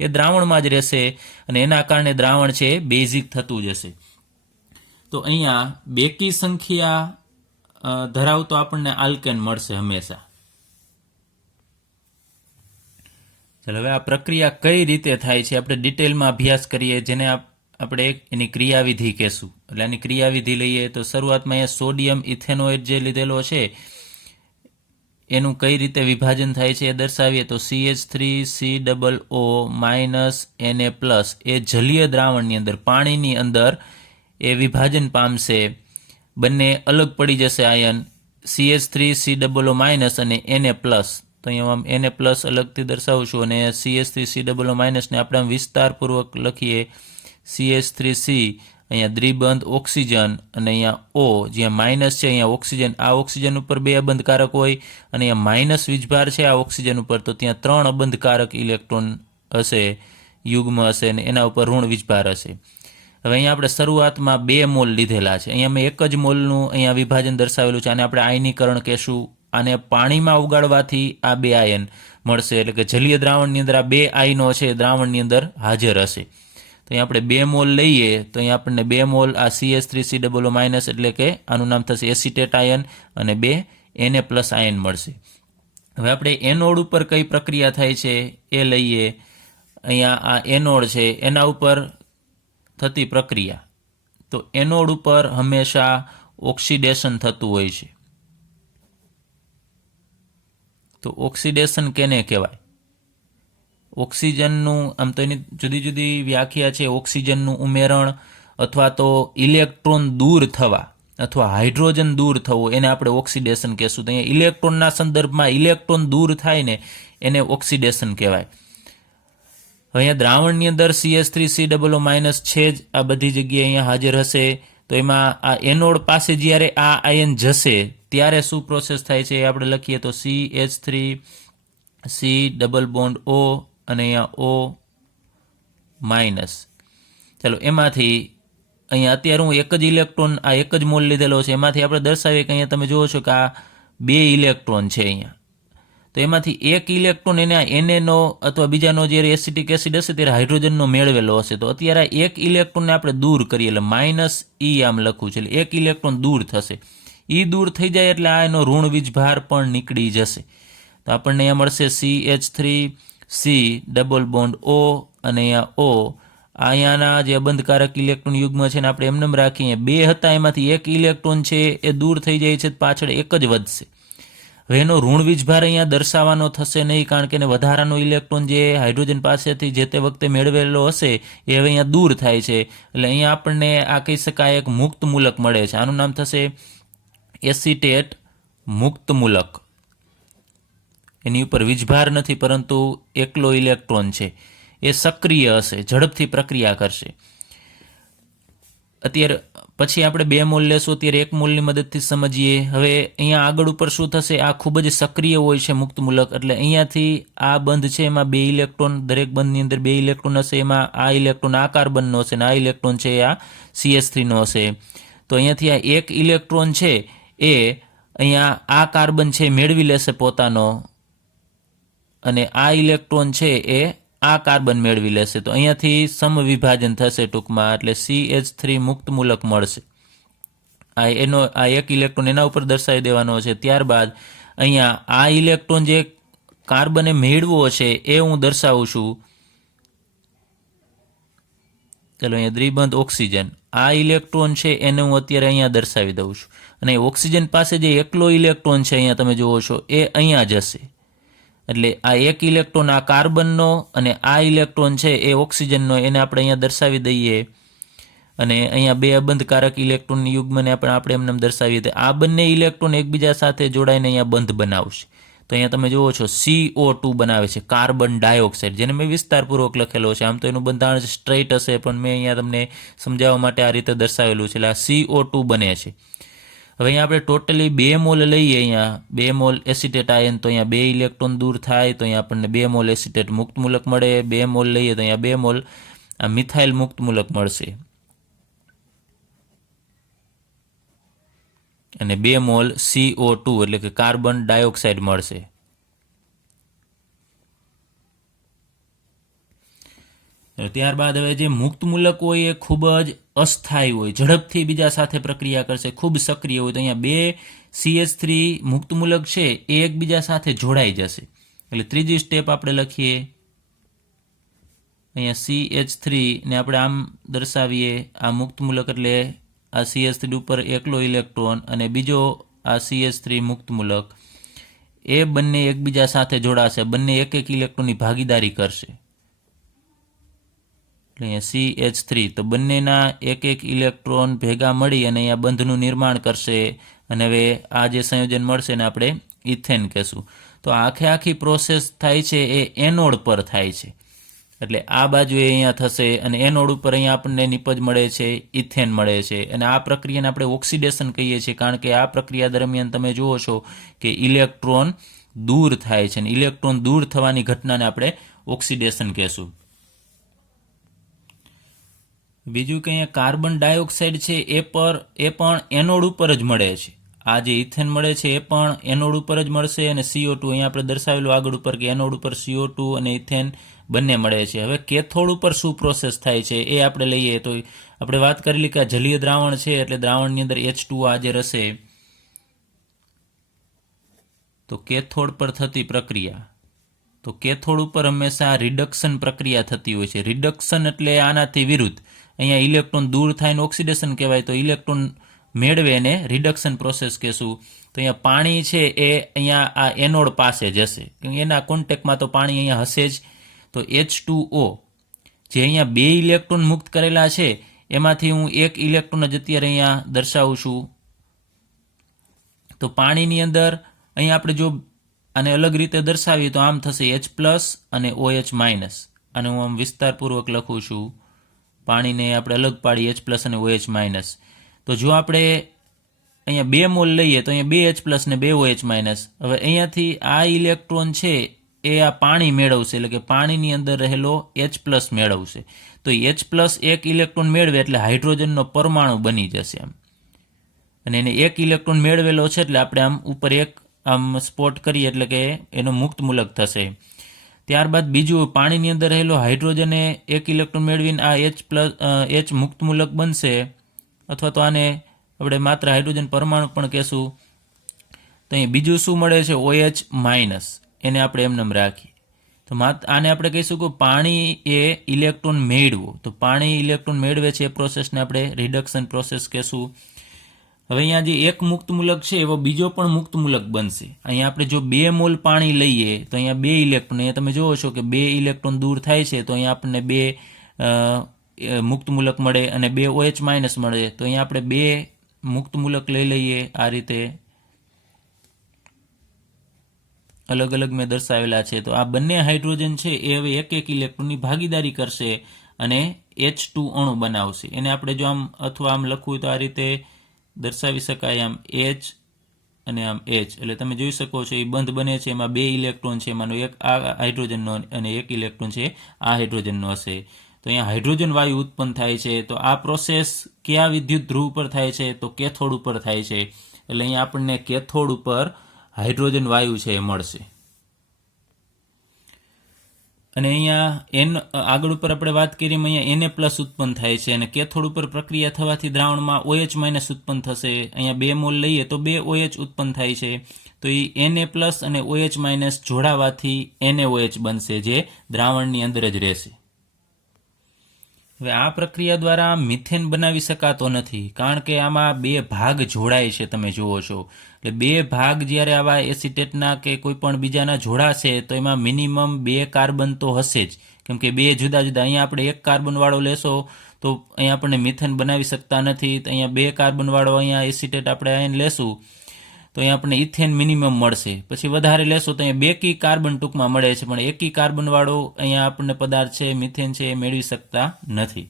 એ દ્રાવણમાં જ રહેશે અને એના કારણે દ્રાવણ છે એ બેઝિક થતું જશે. તો અહીંયા બેકી સંખ્યા ધરાવતો આપણને આલ્કેન મળશે હંમેશા. ચાલો હવે આ પ્રક્રિયા કઈ રીતે થાય છે આપણે ડિટેલમાં અભ્યાસ કરીએ, જેને આપણે એની ક્રિયાવિધિ કહેશું. એટલે આની ક્રિયાવિધિ લઈએ તો શરૂઆતમાં અહીંયા સોડિયમ ઇથેનોઇડ જે લીધેલો છે એનું કઈ રીતે વિભાજન થાય છે એ દર્શાવીએ તો CH3COO Na+, એ જલીય દ્રાવણની અંદર, પાણીની અંદર એ વિભાજન પામશે, બંને અલગ પડી જશે આયન CH3COO- અને Na+. તો અહીંયા Na+ અલગથી દર્શાવું છું અને CH3COO- ને આપણે વિસ્તારપૂર્વક લખીએ CH3C, અહીંયા દ્વિબંધ ઓક્સિજન અને અહીંયા O, જ્યાં માઇનસ છે અહીંયા ઓક્સિજન, આ ઓક્સિજન ઉપર 2 અબંધકારક હોય અને અહીંયા માઇનસ વીજભાર છે આ ઓક્સિજન ઉપર, તો ત્યાં 3 અબંધકારક ઇલેક્ટ્રોન હશે, યુગ્મ હશે અને એના ઉપર ઋણ વીજભાર હશે. હવે અહીંયા આપણે શરૂઆતમાં 2 મોલ લીધેલા છે, અહીંયા મેં એક જ મોલનું અહીંયા વિભાજન દર્શાવેલું છે, આને આપણે આયનીકરણ કહેશું. આને પાણીમાં ઉગાડવાથી આ 2 આયન મળશે, એટલે કે જલીય દ્રાવણની અંદર આ 2 આયનો છે દ્રાવણની અંદર હાજર હશે. તો અહીંયા આપણે 2 મોલ લઈએ તો અહીંયા આપણને 2 મોલ આ CH3COO- એટલે કે આનું નામ થશે એસિટેટ આયન અને 2 Na+ આયન મળશે. હવે આપણે એનોડ ઉપર કઈ પ્રક્રિયા થાય છે એ લઈએ. અહીંયા આ એનોડ છે એના ઉપર થતી પ્રક્રિયા, તો એનોડ ઉપર હંમેશા ઓક્સિડેશન થતું હોય છે. તો ઓક્સિડેશન કેને કહેવાય? ઓક્સિજનનું, આમ તો એની જુદી જુદી વ્યાખ્યા છે, ઓક્સિજનનું ઉમેરણ અથવા તો ઇલેક્ટ્રોન દૂર થવા અથવા હાઇડ્રોજન દૂર થવું, એને આપણે ઓક્સિડેશન કહેશું. તો અહીંયા ઇલેક્ટ્રોનના સંદર્ભમાં ઇલેક્ટ્રોન દૂર થાય ને એને ઓક્સિડેશન કહેવાય. અહીંયા દ્રાવણની અંદર CH3COO- છે જ, આ બધી જગ્યાએ અહીંયા હાજર હશે. તો એમાં આ એનોડ પાસે જ્યારે આ આયન જશે ત્યારે શું પ્રોસેસ થાય છે એ આપણે લખીએ તો CH3C_O અને અહીંયા O-. ચાલો એમાંથી અહીંયા અત્યારે હું એક જ ઇલેક્ટ્રોન, આ એક જ મોલ લીધેલો છે, એમાંથી આપણે દર્શાવીએ કે અહીંયા તમે જુઓ છો કે આ 2 ઇલેક્ટ્રોન છે અહીંયા, તો એમાંથી એક ઇલેક્ટ્રોન એને Na અથવા બીજાનો જ્યારે એસિટિક એસિડ હશે ત્યારે હાઇડ્રોજનનો મેળવેલો હશે. તો અત્યારે એક ઇલેક્ટ્રોનને આપણે દૂર કરીએ એટલે -E આમ લખવું છે, એટલે એક ઇલેક્ટ્રોન દૂર થશે. એ દૂર થઈ જાય એટલે આ એનો ઋણ વીજભાર પણ નીકળી જશે. તો આપણને અહીંયા મળશે CH3C_O અને અહીંયા O, અહીંયાના જે અબંધકારક ઇલેક્ટ્રોન યુગ્મ છે ને આપણે એમને રાખીએ, 2 હતા એમાંથી એક ઇલેક્ટ્રોન છે એ દૂર થઈ જાય છે, પાછળ એક જ વધશે. હવે એનો ઋણ વીજભાર અહીંયા દર્શાવવાનો થશે નહીં, કારણ કે એને વધારાનો ઇલેક્ટ્રોન જે હાઇડ્રોજન પાસેથી જે તે વખતે મેળવેલો હશે એ હવે અહીંયા દૂર થાય છે. એટલે અહીંયા આપણને આ કહી શકાય એક મુક્ત મૂલક મળે છે. આનું નામ થશે એસિટેટ મુક્ત મૂલક. એની ઉપર વીજભાર નથી, પરંતુ એકલો ઇલેક્ટ્રોન છે. એ સક્રિય હશે, ઝડપથી પ્રક્રિયા કરશે. અત્યારે પછી આપણે 2 મોલ લેશું, અત્યારે 1 મોલની મદદથી સમજીએ. હવે અહીંયા આગળ ઉપર શું થશે, આ ખૂબ જ સક્રિય હોય છે મુક્ત મૂલક, એટલે અહીંયાથી આ બંધ છે એમાં 2 ઇલેક્ટ્રોન, દરેક બંધની અંદર 2 ઇલેક્ટ્રોન હશે. એમાં આ ઇલેક્ટ્રોન આ કાર્બનનો હશે અને આ ઇલેક્ટ્રોન છે આ CH3નો હશે. તો અહીંયાથી આ એક ઇલેક્ટ્રોન છે એ અહીંયા આ કાર્બન છે મેળવી લેશે પોતાનો, અને આ ઇલેક્ટ્રોન છે એ આ કાર્બન મેળવી લેશે. તો અહીંયાથી સમવિભાજન થશે ટૂંકમાં, એટલે CH3 મુક્ત મૂલક મળશે. આ એક ઇલેક્ટ્રોન એના ઉપર દર્શાવી દેવાનો છે. ત્યારબાદ અહીંયા આ ઇલેક્ટ્રોન જે કાર્બને મેળવો છે એ હું દર્શાવું છું. ચાલો અહીંયા દ્વિબંધ ઓક્સિજન, આ ઇલેક્ટ્રોન છે એને હું અત્યારે અહીંયા દર્શાવી દઉં છું. અને ઓક્સિજન પાસે જે એકલો ઇલેક્ટ્રોન છે અહીંયા તમે જુઓ છો એ અહીંયા જશે. એટલે આ એક ઇલેક્ટ્રોન આ કાર્બનનો અને આ ઇલેક્ટ્રોન છે એ ઓક્સિજનનો, એને આપણે અહીંયા દર્શાવી દઈએ. અને અહીંયા 2 અબંધકારક ઇલેક્ટ્રોન યુગ્મને આપણે એમને દર્શાવીએ તો આ બંને ઇલેક્ટ્રોન એકબીજા સાથે જોડાઈને અહીંયા બંધ બનાવશે. તો અહીંયા તમે જુઓ છો CO2 બનાવે છે, કાર્બન ડાયોક્સાઇડ, જેને મેં વિસ્તારપૂર્વક લખેલો છે. આમ તો એનું બંધારણ સ્ટ્રેઇટ હશે, પણ મેં અહીંયા તમને સમજાવવા માટે આ રીતે દર્શાવેલું છે. એટલે આ CO2 બને છે. હવે અહીંયા આપણે ટોટલી 2 મોલ લઈએ, અહીંયા 2 મોલ એસિટેટ આયન, તો અહીંયા 2 ઇલેક્ટ્રોન દૂર થાય, તો અહીંયા આપણને 2 મોલ એસિટેટ મુક્ત મૂલક મળે. 2 મોલ લઈએ તો અહીંયા 2 મોલ આ મિથાઇલ મુક્ત મૂલક મળશે, અને 2 મોલ CO2 એટલે કે કાર્બન ડાયોક્સાઇડ મળશે. ત્યારબાદ હવે જે મુક્ત મૂલક હોય એ ખૂબ જ અસ્થાયી હોય, ઝડપથી બીજા સાથે પ્રક્રિયા કરશે, ખૂબ સક્રિય હોય. તો અહીંયા 2 CH3 મુક્ત મૂલક છે એ એકબીજા સાથે જોડાઈ જશે. એટલે ત્રીજી સ્ટેપ આપણે લખીએ, અહીંયા CH3 ને આપણે આમ દર્શાવીએ, આ મુક્ત મૂલક એટલે આ CH3 ઉપર એકલો ઇલેક્ટ્રોન અને બીજો આ CH3 મુક્ત મૂલક, એ બંને એકબીજા સાથે જોડાશે, બંને એક એક ઇલેક્ટ્રોનની ભાગીદારી કરશે. એટલે અહીંયા CH3 તો બંનેના એક એક ઇલેક્ટ્રોન ભેગા મળી અને અહીંયા બંધનું નિર્માણ કરશે. અને હવે આ જે સંયોજન મળશે ને આપણે ઇથેન કહેશું. તો આખી પ્રોસેસ થાય છે એ એનોડ પર થાય છે. એટલે આ બાજુએ અહીંયા થશે અને એનોડ ઉપર અહીંયા આપણને નિપજ મળે છે, ઇથેન મળે છે. અને આ પ્રક્રિયાને આપણે ઓક્સિડેશન કહીએ છીએ, કારણ કે આ પ્રક્રિયા દરમિયાન તમે જુઓ છો કે ઇલેક્ટ્રોન દૂર થાય છે, અને ઇલેક્ટ્રોન દૂર થવાની ઘટનાને આપણે ઓક્સિડેશન કહેશું. બીજું કે અહીંયા કાર્બન ડાયોક્સાઇડ છે એ પણ એનોડ ઉપર જ મળે છે. આ જે ઇથેન મળે છે એ પણ એનોડ ઉપર જ મળશે, અને CO2 અહીંયા આપણે દર્શાવેલું આગળ ઉપર કે એનોડ ઉપર CO2 અને ઇથેન બંને મળે છે. હવે કેથોડ ઉપર શું પ્રોસેસ થાય છે એ આપણે લઈએ. તો આપણે વાત કરેલી કે આ જલીય દ્રાવણ છે, એટલે દ્રાવણની અંદર H2O હાજર હશે. તો કેથોડ પર થતી પ્રક્રિયા, તો કેથોડ ઉપર હંમેશા રિડક્શન પ્રક્રિયા થતી હોય છે. રિડક્શન એટલે આનાથી વિરુદ્ધ, અહીંયા ઇલેક્ટ્રોન દૂર થાય ને ઓક્સિડેશન કહેવાય, તો ઇલેક્ટ્રોન મેળવે એને રિડક્શન પ્રોસેસ કહેશું. તો અહીંયા પાણી છે એ અહીંયા આ એનોડ પાસે જશે, એના કોન્ટેક્ટમાં તો પાણી અહીંયા હશે જ. તો H2O જે અહીંયા 2 ઇલેક્ટ્રોન મુક્ત કરેલા છે એમાંથી હું એક ઇલેક્ટ્રોન જ અત્યારે અહીંયા દર્શાવું છું. તો પાણીની અંદર અહીંયા આપણે જો આને અલગ રીતે દર્શાવીએ તો આમ થશે H+ અને OH-. અને હું આમ વિસ્તારપૂર્વક લખું છું, પાણીને આપણે અલગ પાડી H+ અને OH-. તો જો આપણે અહીંયા 2 મોલ લઈએ તો અહીંયા 2H+ ને 2 OH-. હવે અહીંયાથી આ ઇલેક્ટ્રોન છે એ આ પાણી મેળવશે, એટલે કે પાણીની અંદર રહેલો H+ મેળવશે. તો H+ એક ઇલેક્ટ્રોન મેળવે એટલે હાઇડ્રોજનનો પરમાણુ બની જશે આમ, અને એને એક ઇલેક્ટ્રોન મેળવેલો છે એટલે આપણે આમ ઉપર એક આમ સ્પોટ કરીએ એટલે કે એનો મુક્ત મૂલક થશે. ત્યારબાદ બીજું, પાણીની અંદર રહેલો હાઇડ્રોજને એક ઇલેક્ટ્રોન મેળવીને આ H મુક્ત મૂલક બનશે, અથવા તો આને આપણે માત્ર હાઇડ્રોજન પરમાણુ પણ કહેશું. તો અહીં બીજું શું મળે છે, OH-, એને આપણે એમને રાખીએ. તો આને આપણે કહીશું કે પાણી એ ઇલેક્ટ્રોન મેળવો. તો પાણી ઇલેક્ટ્રોન મેળવે છે એ પ્રોસેસને આપણે રિડક્શન પ્રોસેસ કહેશું. હવે અહીંયા જે એક મુક્ત મૂલક છે એવો બીજો પણ મુક્ત મૂલક બનશે. અહીંયા આપણે જો 2 મોલ પાણી લઈએ તો અહીંયા 2 ઇલેક્ટ્રોન, અહીંયા તમે જોવો છો કે 2 ઇલેક્ટ્રોન દૂર થાય છે, તો અહીંયા આપણને 2 મુક્ત મૂલક મળે અને 2 OH માઇનસ મળે. તો અહીંયા આપણે 2 મુક્ત મૂલક લઈ લઈએ. આ રીતે અલગ અલગ મેં દર્શાવેલા છે. તો આ બંને હાઇડ્રોજન છે એ હવે એક એક ઇલેક્ટ્રોનની ભાગીદારી કરશે અને H2 અણુ બનાવશે. એને આપણે જો આમ અથવા આમ લખવું હોય તો આ રીતે દર્શાવી શકાય, આમ H અને આમ H. એટલે તમે જોઈ શકો છો એ બંધ બને છે, એમાં 2 ઇલેક્ટ્રોન છે, એમાંનો એક આ હાઇડ્રોજનનો અને એક ઇલેક્ટ્રોન છે આ હાઇડ્રોજનનો હશે. તો અહીંયા હાઇડ્રોજન વાયુ ઉત્પન્ન થાય છે. તો આ પ્રોસેસ કયા વિદ્યુત ધ્રુવ પર થાય છે? તો કેથોડ ઉપર થાય છે. એટલે અહીંયા આપણને કેથોડ ઉપર હાઇડ્રોજન વાયુ છે એ મળશે. અને અહીંયા આગળ ઉપર આપણે વાત કરીએ, અહીંયા Na+ ઉત્પન્ન થાય છે અને કેથોડ ઉપર પ્રક્રિયા થવાથી દ્રાવણમાં OH- ઉત્પન્ન થશે. અહીંયા 2 મોલ લઈએ તો 2 OH ઉત્પન્ન થાય છે. તો એ Na+ અને OH- જોડાવાથી NaOH બનશે, જે દ્રાવણની અંદર જ રહેશે. હવે આ પ્રક્રિયા દ્વારા મિથેન બનાવી શકાતો નથી, કારણ કે આમાં 2 ભાગ જોડાય છે. તમે જુઓ છો એટલે 2 ભાગ જ્યારે આવા એસિટેટના કે કોઈ પણ બીજાના જોડાશે તો એમાં મિનિમમ 2 કાર્બન તો હશે જ, કેમ કે 2 જુદા જુદા. અહીંયા આપણે 1 કાર્બનવાળો લેશો તો અહીંયા આપણને મિથેન બનાવી શકતા નથી. તો અહીંયા 2 કાર્બનવાળો અહીંયા એસિટેટ આપણે અહીં લેશું તો અહીંયા આપણને ઇથેન મિનિમમ મળશે. પછી વધારે લેશો તો અહીંયા 2 કી કાર્બન ટૂંકમાં મળે છે, પણ 1 કી કાર્બનવાળો અહીંયા આપણને પદાર્થ છે મિથેન છે એ મેળવી શકતા નથી.